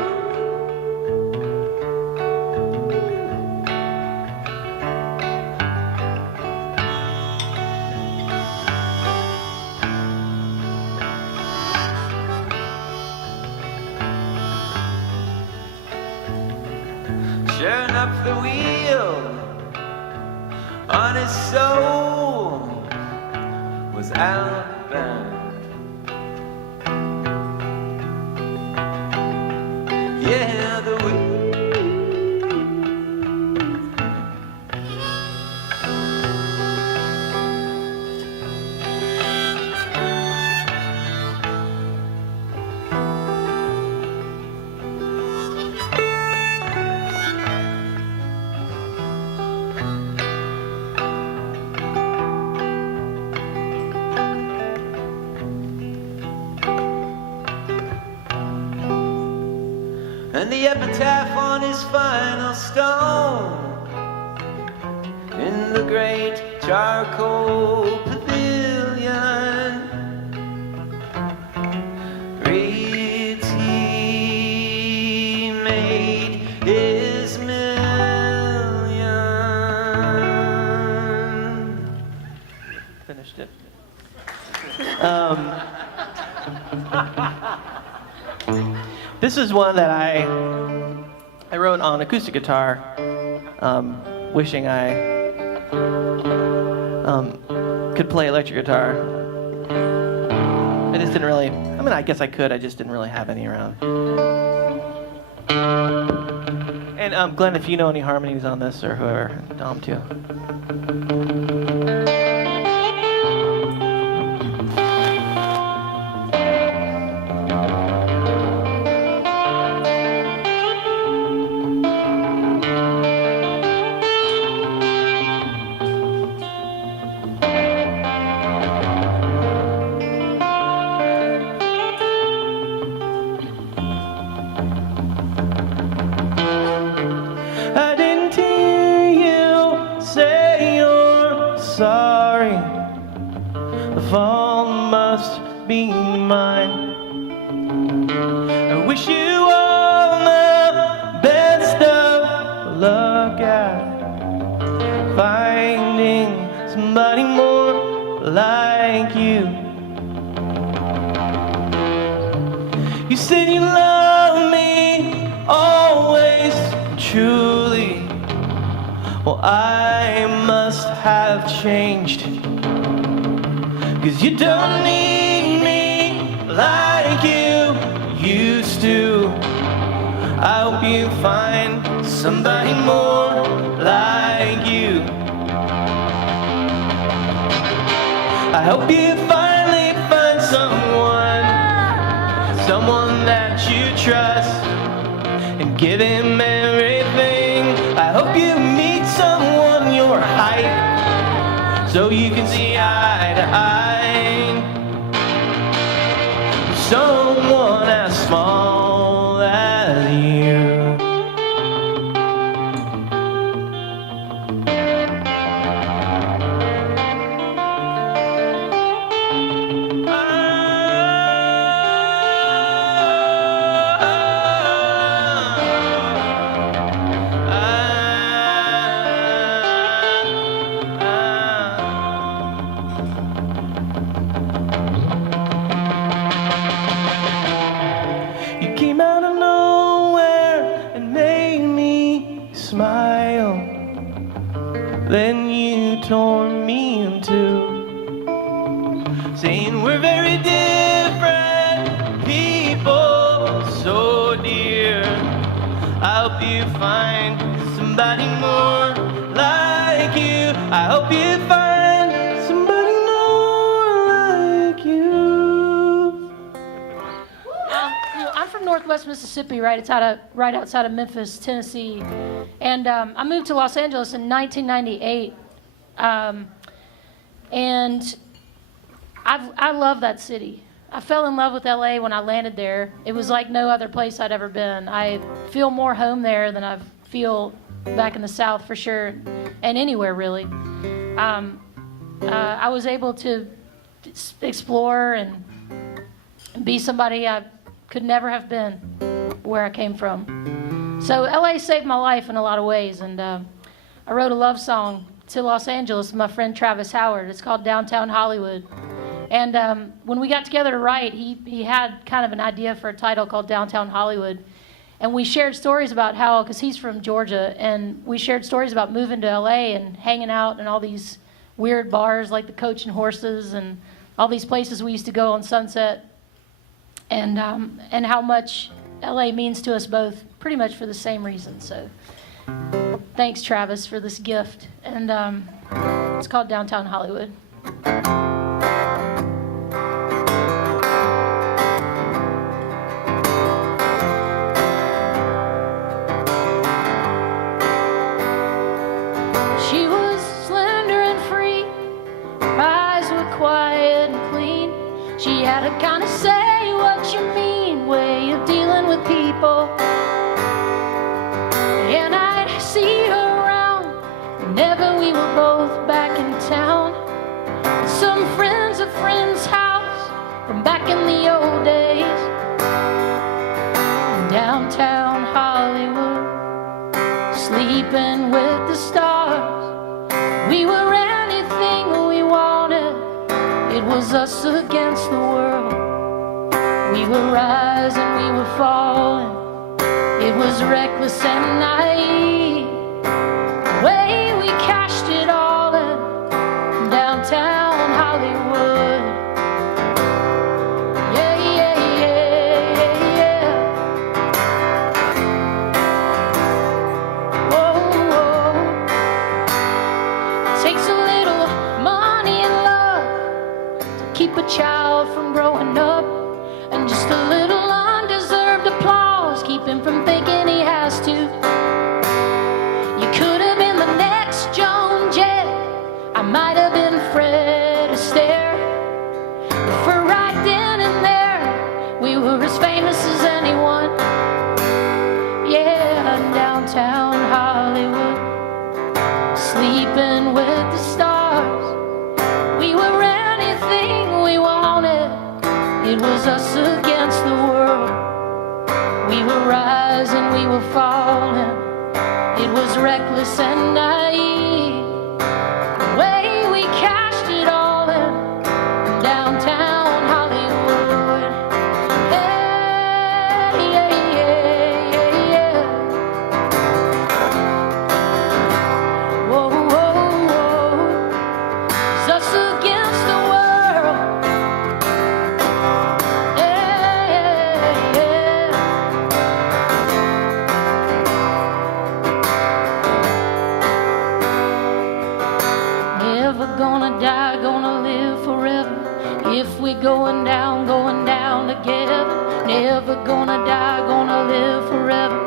Sure enough, the wheel on his soul was outbound. Yeah, the wheel. And the epitaph on his final stone in the great charcoal pavilion reads, he made his million. finished it. This is one that I wrote on acoustic guitar, wishing I could play electric guitar. I just didn't really, I mean, I guess I could, I just didn't really have any around. And Glenn, if you know any harmonies on this, or whoever, Dom too. I didn't hear you say you're sorry. The fault must be mine. I wish you all the best of luck at finding somebody more like you. You said you love me always, truly. Well, I must have changed, 'cause you don't need me like you used to. I hope you find somebody more like you. I hope you finally find someone that you trust, and give him everything. I hope you meet someone your height, so you can see eye to eye. Someone as small as you. You came out of nowhere and made me smile. Then you tore me in two, saying we're very different people, so dear. I hope you find somebody more like you. I hope you find somebody more like you. I'm from Northwest Mississippi, right outside of Memphis, Tennessee, and I moved to Los Angeles in 1998, and I love that city. I fell in love with LA when I landed there. It was like no other place I'd ever been. I feel more home there than I feel back in the South, for sure, and anywhere really. I was able to explore and be somebody I could never have been where I came from. So LA saved my life in a lot of ways, and I wrote a love song to Los Angeles with my friend Travis Howard. It's called Downtown Hollywood. And when we got together to write, he had kind of an idea for a title called Downtown Hollywood. And we shared stories about how, because he's from Georgia, and we shared stories about moving to LA and hanging out in all these weird bars like the Coach and Horses and all these places we used to go on Sunset, and how much LA means to us both, pretty much for the same reason. So thanks, Travis, for this gift. And it's called Downtown Hollywood. She was slender and free, her eyes were quiet and clean. She had a kind of say what you mean way of dealing with people. And I'd see her around whenever we were both back in town. Some friends of friends' house from back in the old days. Downtown Hollywood, sleeping with the stars. We were anything we wanted, was us against the world. We were rising, we were falling. It was reckless and naive. The way we cashed it all in downtown Hollywood. Yeah, yeah, yeah, yeah, yeah. Whoa, whoa. It takes a little money and love to keep a child from growing up, and just a little undeserved applause keep him from thinking he has to. You could have been the next Joan Jett, I might have been Fred Astaire, but for right then and there we were as famous as anyone. Yeah, downtown Hollywood, sleeping with the stars. We were anything we wanted. It was us against the world. We were rising, we were falling. It was reckless and naive. The way we cashed it all in downtown Hollywood. Yeah, yeah, yeah, yeah, yeah. Whoa, whoa, whoa. It's us against the world. Yeah, yeah, yeah. Never gonna die, gonna live forever. If we're going down together. Never gonna die, gonna live forever.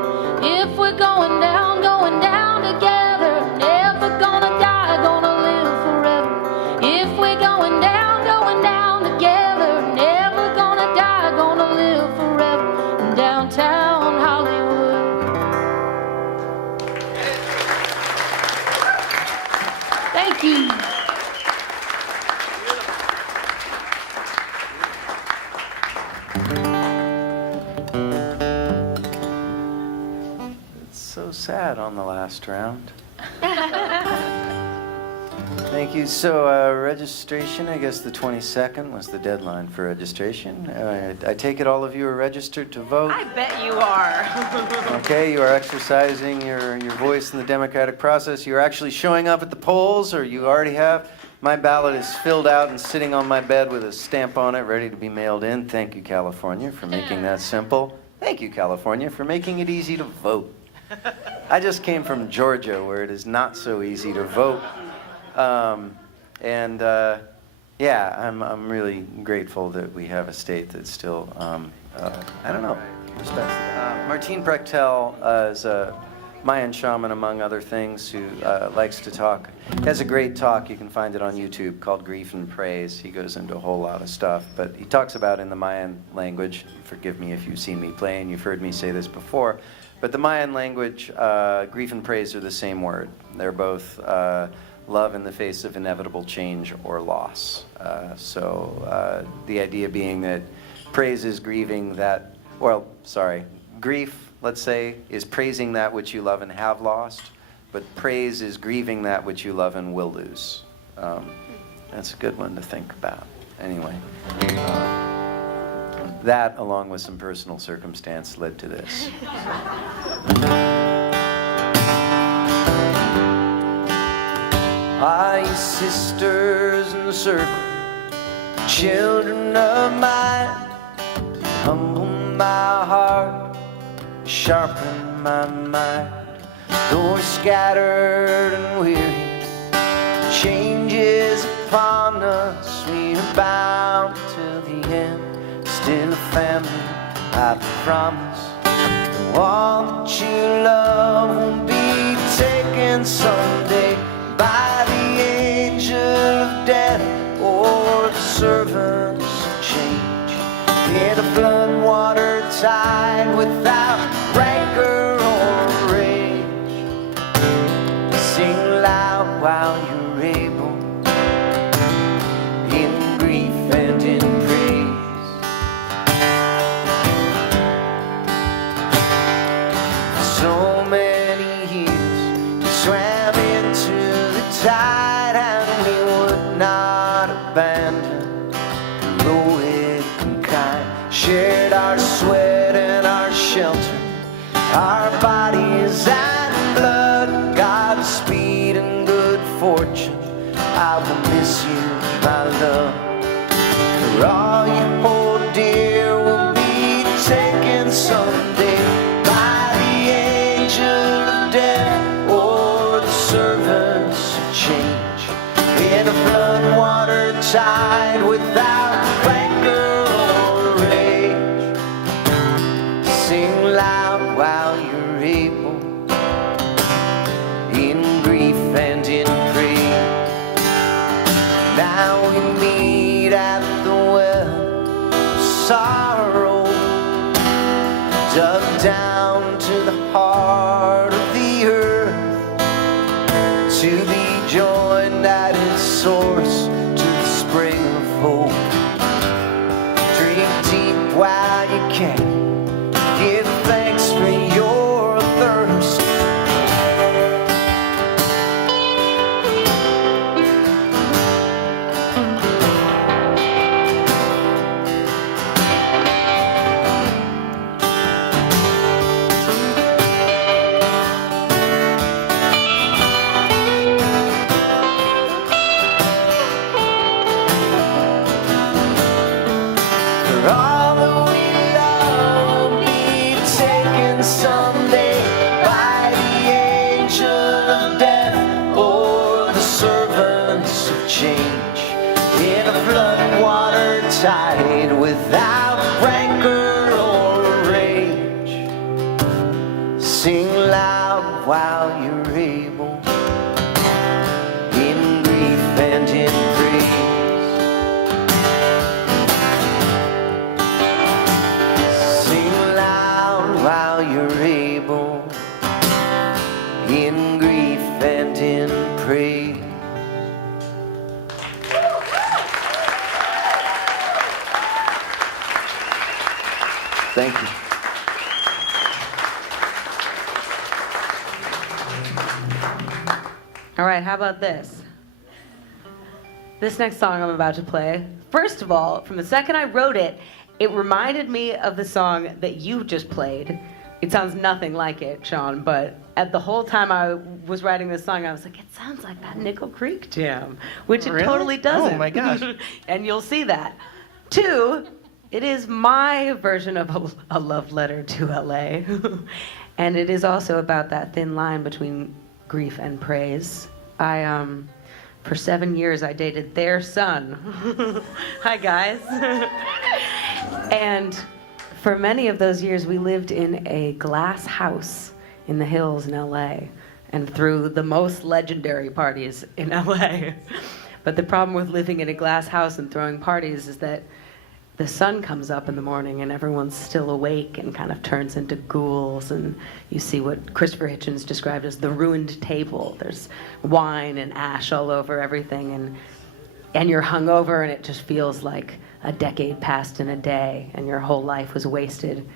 If we're going down together. Never gonna die, gonna live forever. If we're going down together. Never gonna die, gonna live forever. Downtown Hollywood. Thank you. It's so sad on the last round. Thank you. So registration, I guess the 22nd was the deadline for registration. I take it all of you are registered to vote? I bet you are. Okay, you are exercising your voice in the democratic process. You're actually showing up at the polls, or you already have. My ballot is filled out and sitting on my bed with a stamp on it, ready to be mailed in. Thank you, California, for making that simple. Thank you, California, for making it easy to vote. I just came from Georgia, where it is not so easy to vote. Yeah, I'm really grateful that we have a state that still, I don't know, respects that. Martine Brechtel is a Mayan shaman, among other things, who likes to talk. He has a great talk, you can find it on YouTube, called Grief and Praise. He goes into a whole lot of stuff, but he talks about in the Mayan language, forgive me if you've seen me play and you've heard me say this before, but the Mayan language, grief and praise are the same word. They're both love in the face of inevitable change or loss. The idea being that praise is grieving that, grief, let's say, is praising that which you love and have lost, but praise is grieving that which you love and will lose. That's a good one to think about. Anyway, that, along with some personal circumstance, led to this. Are you sisters in the circle, children of mine? Humble my heart, sharpen my mind. Though we're scattered and weary, change is upon us. We are bound till the end. Still a family, I promise. The one that you love won't be taken someday by the angel of death or the servants of change. In a floodwater tide without rancor or rage, sing loud while you're able, in grief and in praise. So many years we swam into the tide, and we would not abandon our bodies and blood, Godspeed and good fortune. I will miss you, my love. For all you hold dear will be taken someday by the angel of death or the servants of change. In a flood water tide without rancor or rage, sing loud while you're able, in grief and in praise. Now we meet at the well of sorrow, dug down to the heart of the earth, to be joined at its source to the spring of hope. Drink deep while you can, give thanks for your thirst. For all that we love will be taken someday by the angel of death or the servants of change. In a flood water tide without rancor or rage, sing loud while you're able, in grief and in praise. Sing loud while you're able, in grief and in praise. Thank you. All right, how about this? This next song I'm about to play, first of all, from the second I wrote it, it reminded me of the song that you just played. It sounds nothing like it, Sean, but at the whole time I was writing this song, I was like, it sounds like that Nickel Creek jam, which it Really? totally doesn't. Oh my gosh. And you'll see that. 2, it is my version of a love letter to LA. And it is also about that thin line between grief and praise. For 7 years, I dated their son. Hi, guys. And for many of those years, we lived in a glass house in the hills in LA and threw the most legendary parties in LA. But the problem with living in a glass house and throwing parties is that the sun comes up in the morning and everyone's still awake and kind of turns into ghouls, and you see what Christopher Hitchens described as the ruined table. There's wine and ash all over everything, and you're hungover, and it just feels like a decade passed in a day and your whole life was wasted.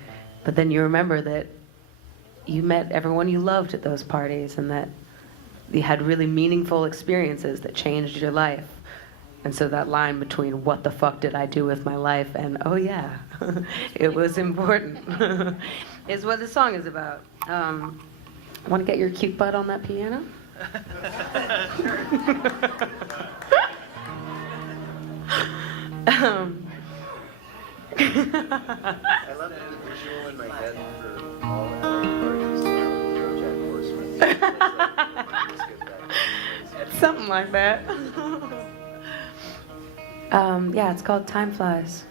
But then you remember that you met everyone you loved at those parties and that you had really meaningful experiences that changed your life. And so that line between what the fuck did I do with my life and oh yeah, it was important, is what the song is about. Want to get your cute butt on that piano? I love the visual in my head for all the parties. Something like that. Yeah, it's called Time Flies.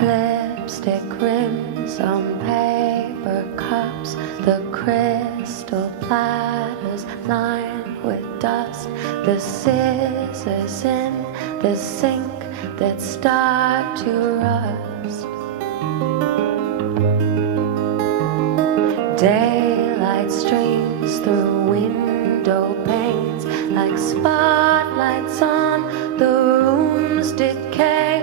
Lipstick rims on paper cups, the crystal platters lined with dust, the scissors in the sink that start to rust. Daylight streams through window panes like spotlights on the room's decay.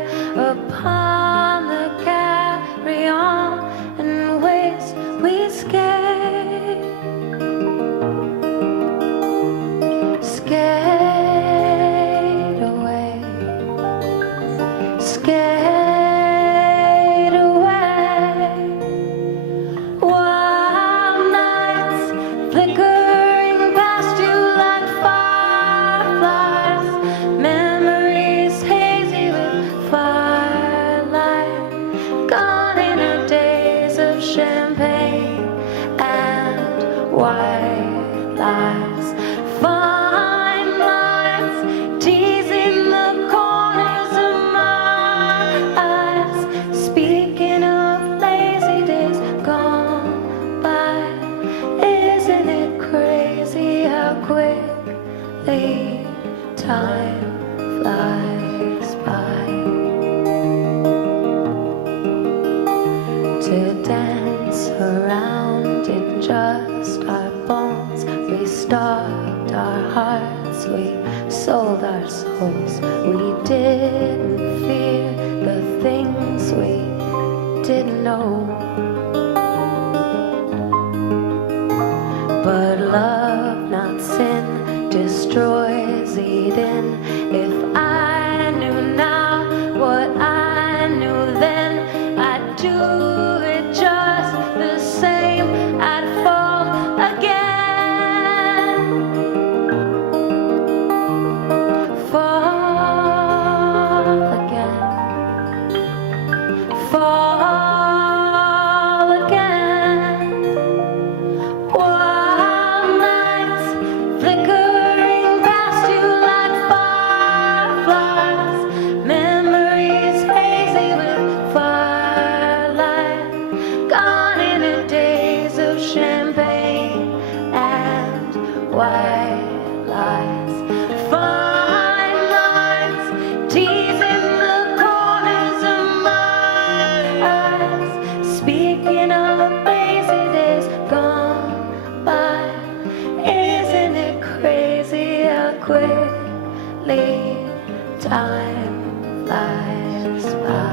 fireflies, fine lines, teasing the corners of my eyes. Speaking of lazy days gone by, isn't it crazy how quickly time flies by? To dance around in just our bones, we starved our hearts, we sold our souls. We didn't fear the things we didn't know. But love, not sin, destroys Eden. If I knew now what I knew then, I'd do it just the same. I'd fall again. Fall again. Fall again. Wild nights flickering past you like fireflies, memories hazy with firelight, gone in the days of champagne and white lies. Fine lines teasing the corners of my eyes. Speaking of lazy days gone by, isn't it crazy how quickly time flies by?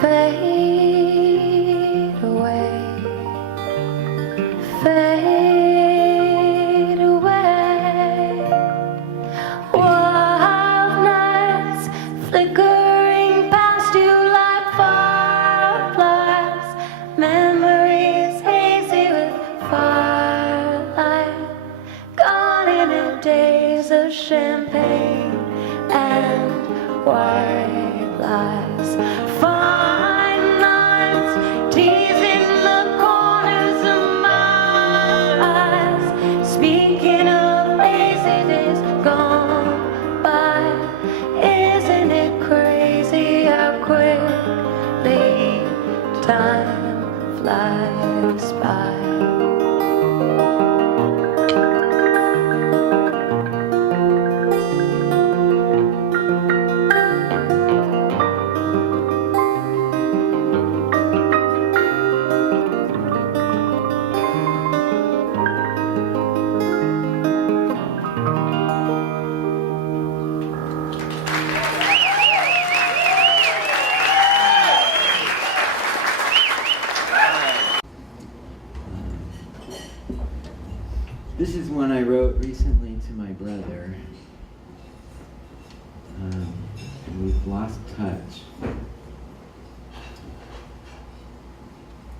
Fade away, fade away. Wild nights flickering past you like fireflies, memories hazy with firelight, gone in the days of champagne and white lies. Fine lines teasing the corners of my eyes. Speaking of lazy days gone by, isn't it crazy how quickly time flies by? This is one I wrote recently to my brother. And we've lost touch.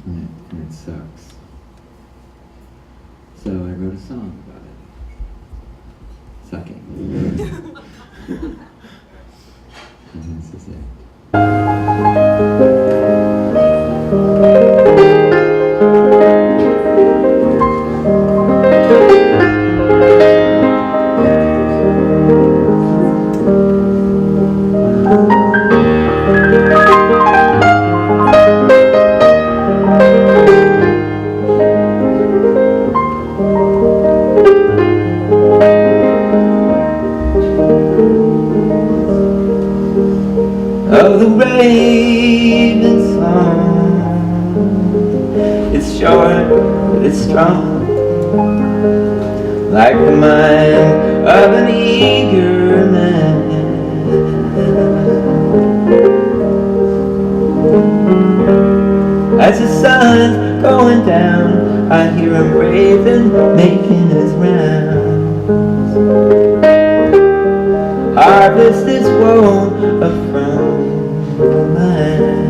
And it sucks. So I wrote a song about it. Sucking. And this is it. Oh, the raven song. It's short, but it's strong, like the mind of an eager man. As the sun's going down, I hear him raving, making his rounds. Harvest is woe from the land.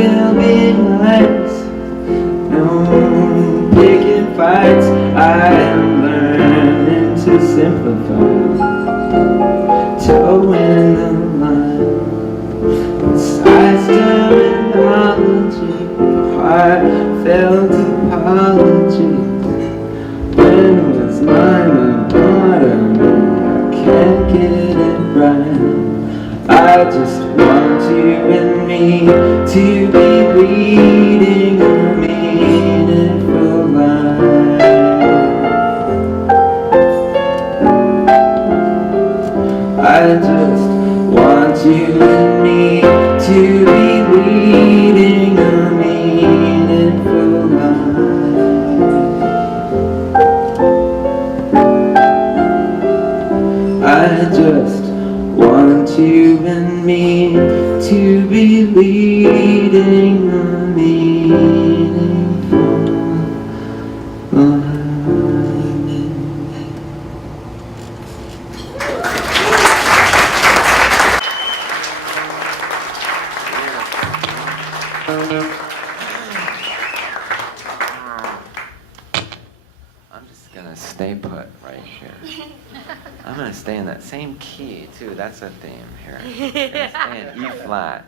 will be nice. No picking fights. I am learning to simplify. Towing the line. Precise terminology. Heartfelt apology. When was mine and part of me? I can't get it right. I just want you and me to be leading a meaningful life. I just want you and me to be leading a meaningful life. I just want you and me to be leading a meaningful life. I'm just gonna stay put right here. I'm gonna stay in that same key too. That's a theme here. I'm gonna stay in E flat.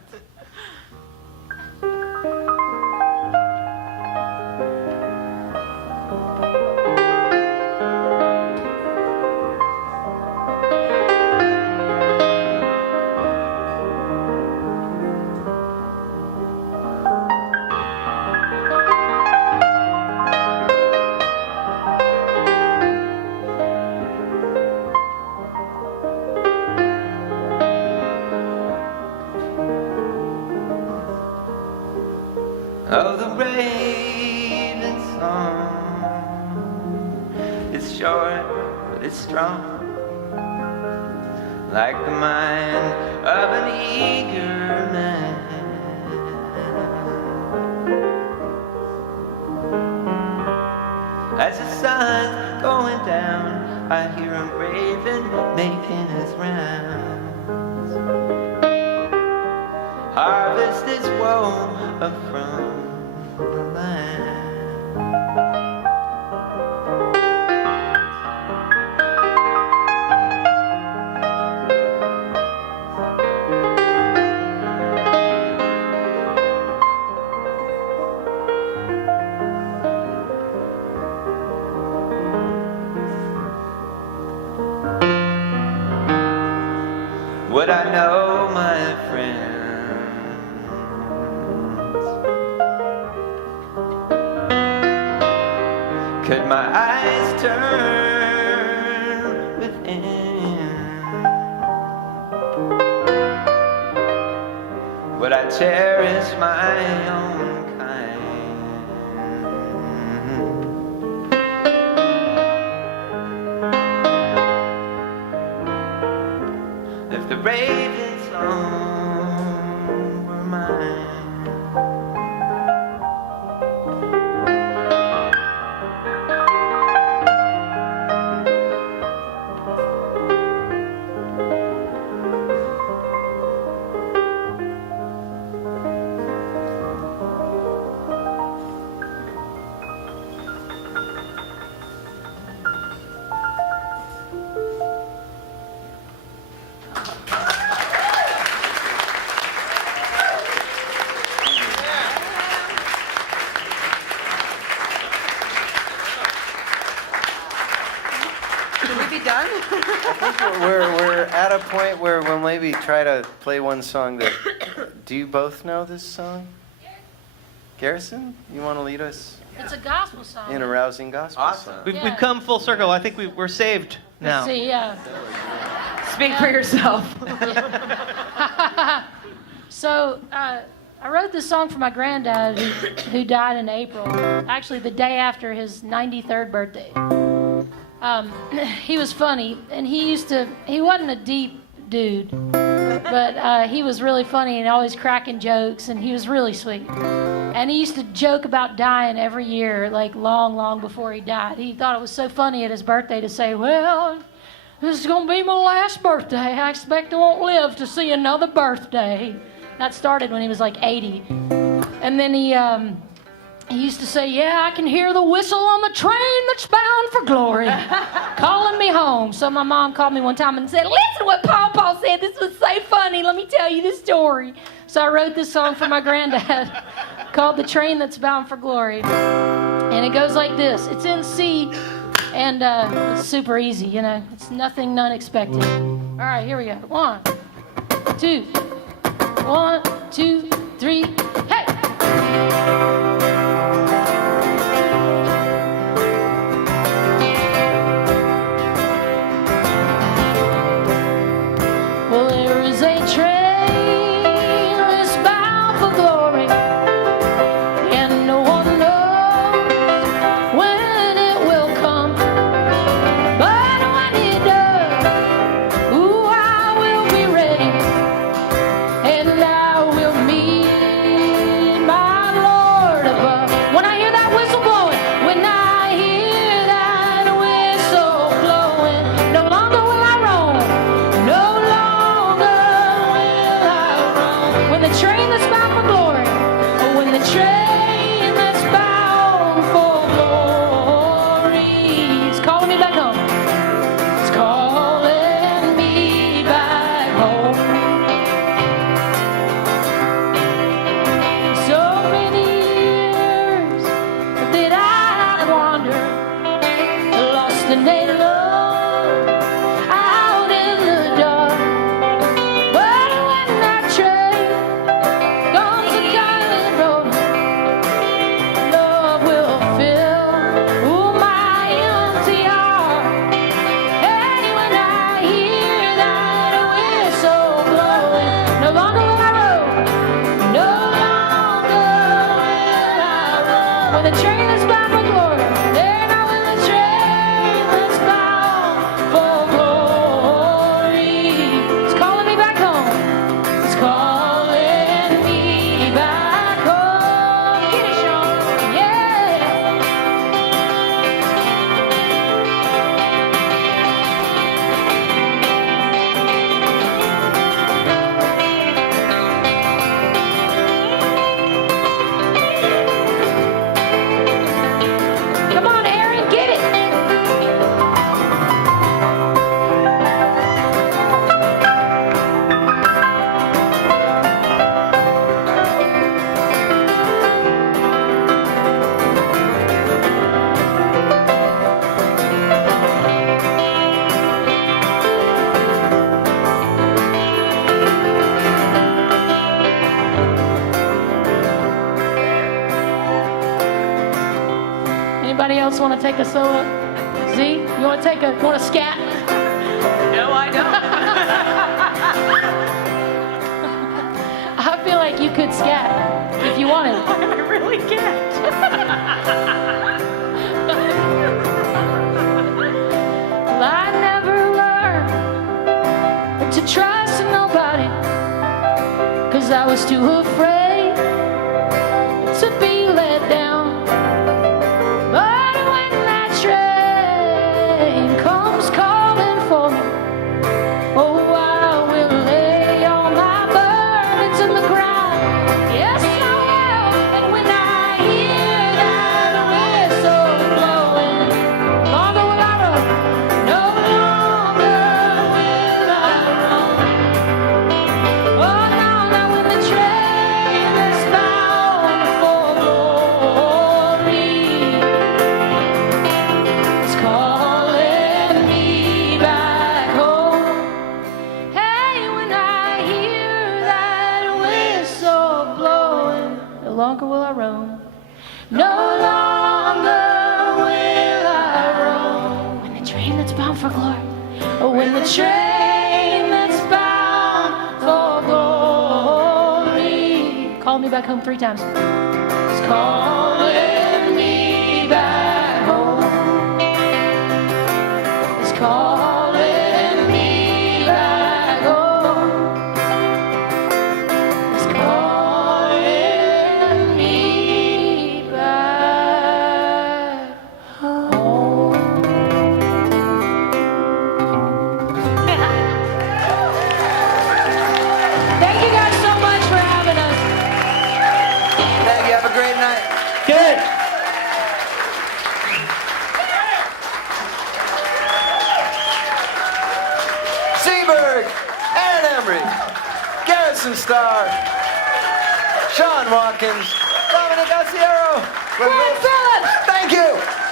Oh, the raven song. It's short, but it's strong. Like the mind of an eager man. As the sun's going down, I hear a raven making his rounds. Harvest is woven from the land. Would I know, my friends, could my eyes turn within? Would I cherish my own kind? If the raven song were mine. Can we be done? I think we're at a point where we'll maybe try to play one song that. Do you both know this song? Garrison, you want to lead us It's a gospel song. in a rousing gospel Awesome. song? We've come full circle. I think we're saved now. Let's see, yeah. Speak for yourself. So, I wrote this song for my granddad who died in April, actually the day after his 93rd birthday. He was funny, and he wasn't a deep dude, but he was really funny and always cracking jokes, and he was really sweet. And he used to joke about dying every year, like long, long before he died. He thought it was so funny at his birthday to say, well, this is going to be my last birthday. I expect I won't live to see another birthday. That started when he was like 80. And then he used to say, yeah, I can hear the whistle on the train that's bound for glory, calling me home. So my mom called me one time and said, listen what Paw said. This was so funny. Let me tell you this story. So I wrote this song for my granddad called The Train That's Bound for Glory. And it goes like this. It's in C, and it's super easy, you know. It's nothing unexpected. All right, here we go. 1, 2, 1, 2, 3, hey! Well, there is a train that's bound for glory, and no one knows when it will come. But when it does, ooh, I will be ready, and I will meet my Lord above. When I hear that whistle blowing, when I hear that whistle blowing, no longer will I roam, no longer will I roam. When the train that's bound for glory, oh, when the train that's bound for glory is calling me back home, it's calling me back home. So many years that I wandered, lost in a love out in the dark. But when that train comes a coming road, love will fill my empty heart. Hey, when I hear that whistle blowing, no longer will I roam, no longer will I roam. When the train is bound for glory, there now when the train is bound for glory, it's calling me back home. It's calling me back home. Get it, Sean. Yeah. Come on, Aaron, get it. Anybody else want to take a solo? Z, you want to scat? No, I don't. I feel like you could scat if you wanted. I really can't. Well, I never learned to trust nobody, 'cause I was too afraid to be let down. But when that train comes calling for me, oh, I will lay all my burdens in the ground. Yes, I will. And when I hear that whistle blowing, longer will I roam, no longer will I roam. Oh, no, no, when the train is bound for glory, it's calling me back home. Hey, when I hear that whistle blowing, no longer will I roam, no longer will I roam. When the train that's bound for glory, oh, when the train that's bound for glory, call me back home 3 times. It's calling me back home. It's calling me back home. It's calling me back home. Thank you guys so much for having us. Thank Star, Sean Watkins, Dominic Asiero, Glen Friends. Thank you.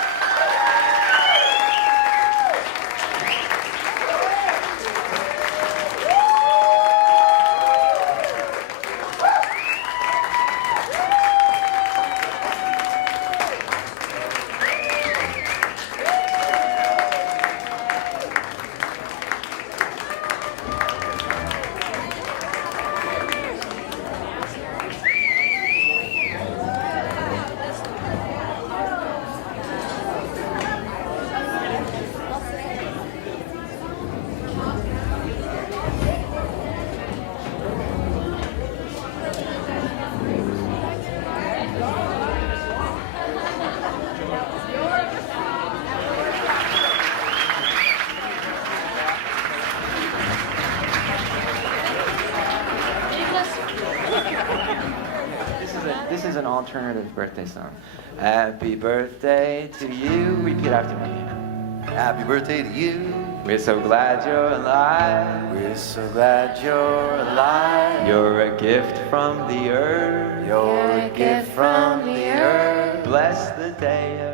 This is an alternative birthday song. Happy birthday to you. Repeat after me. Happy birthday to you. We're so glad you're alive. We're so glad you're alive. You're a gift from the earth. You're a gift from the earth. Bless the day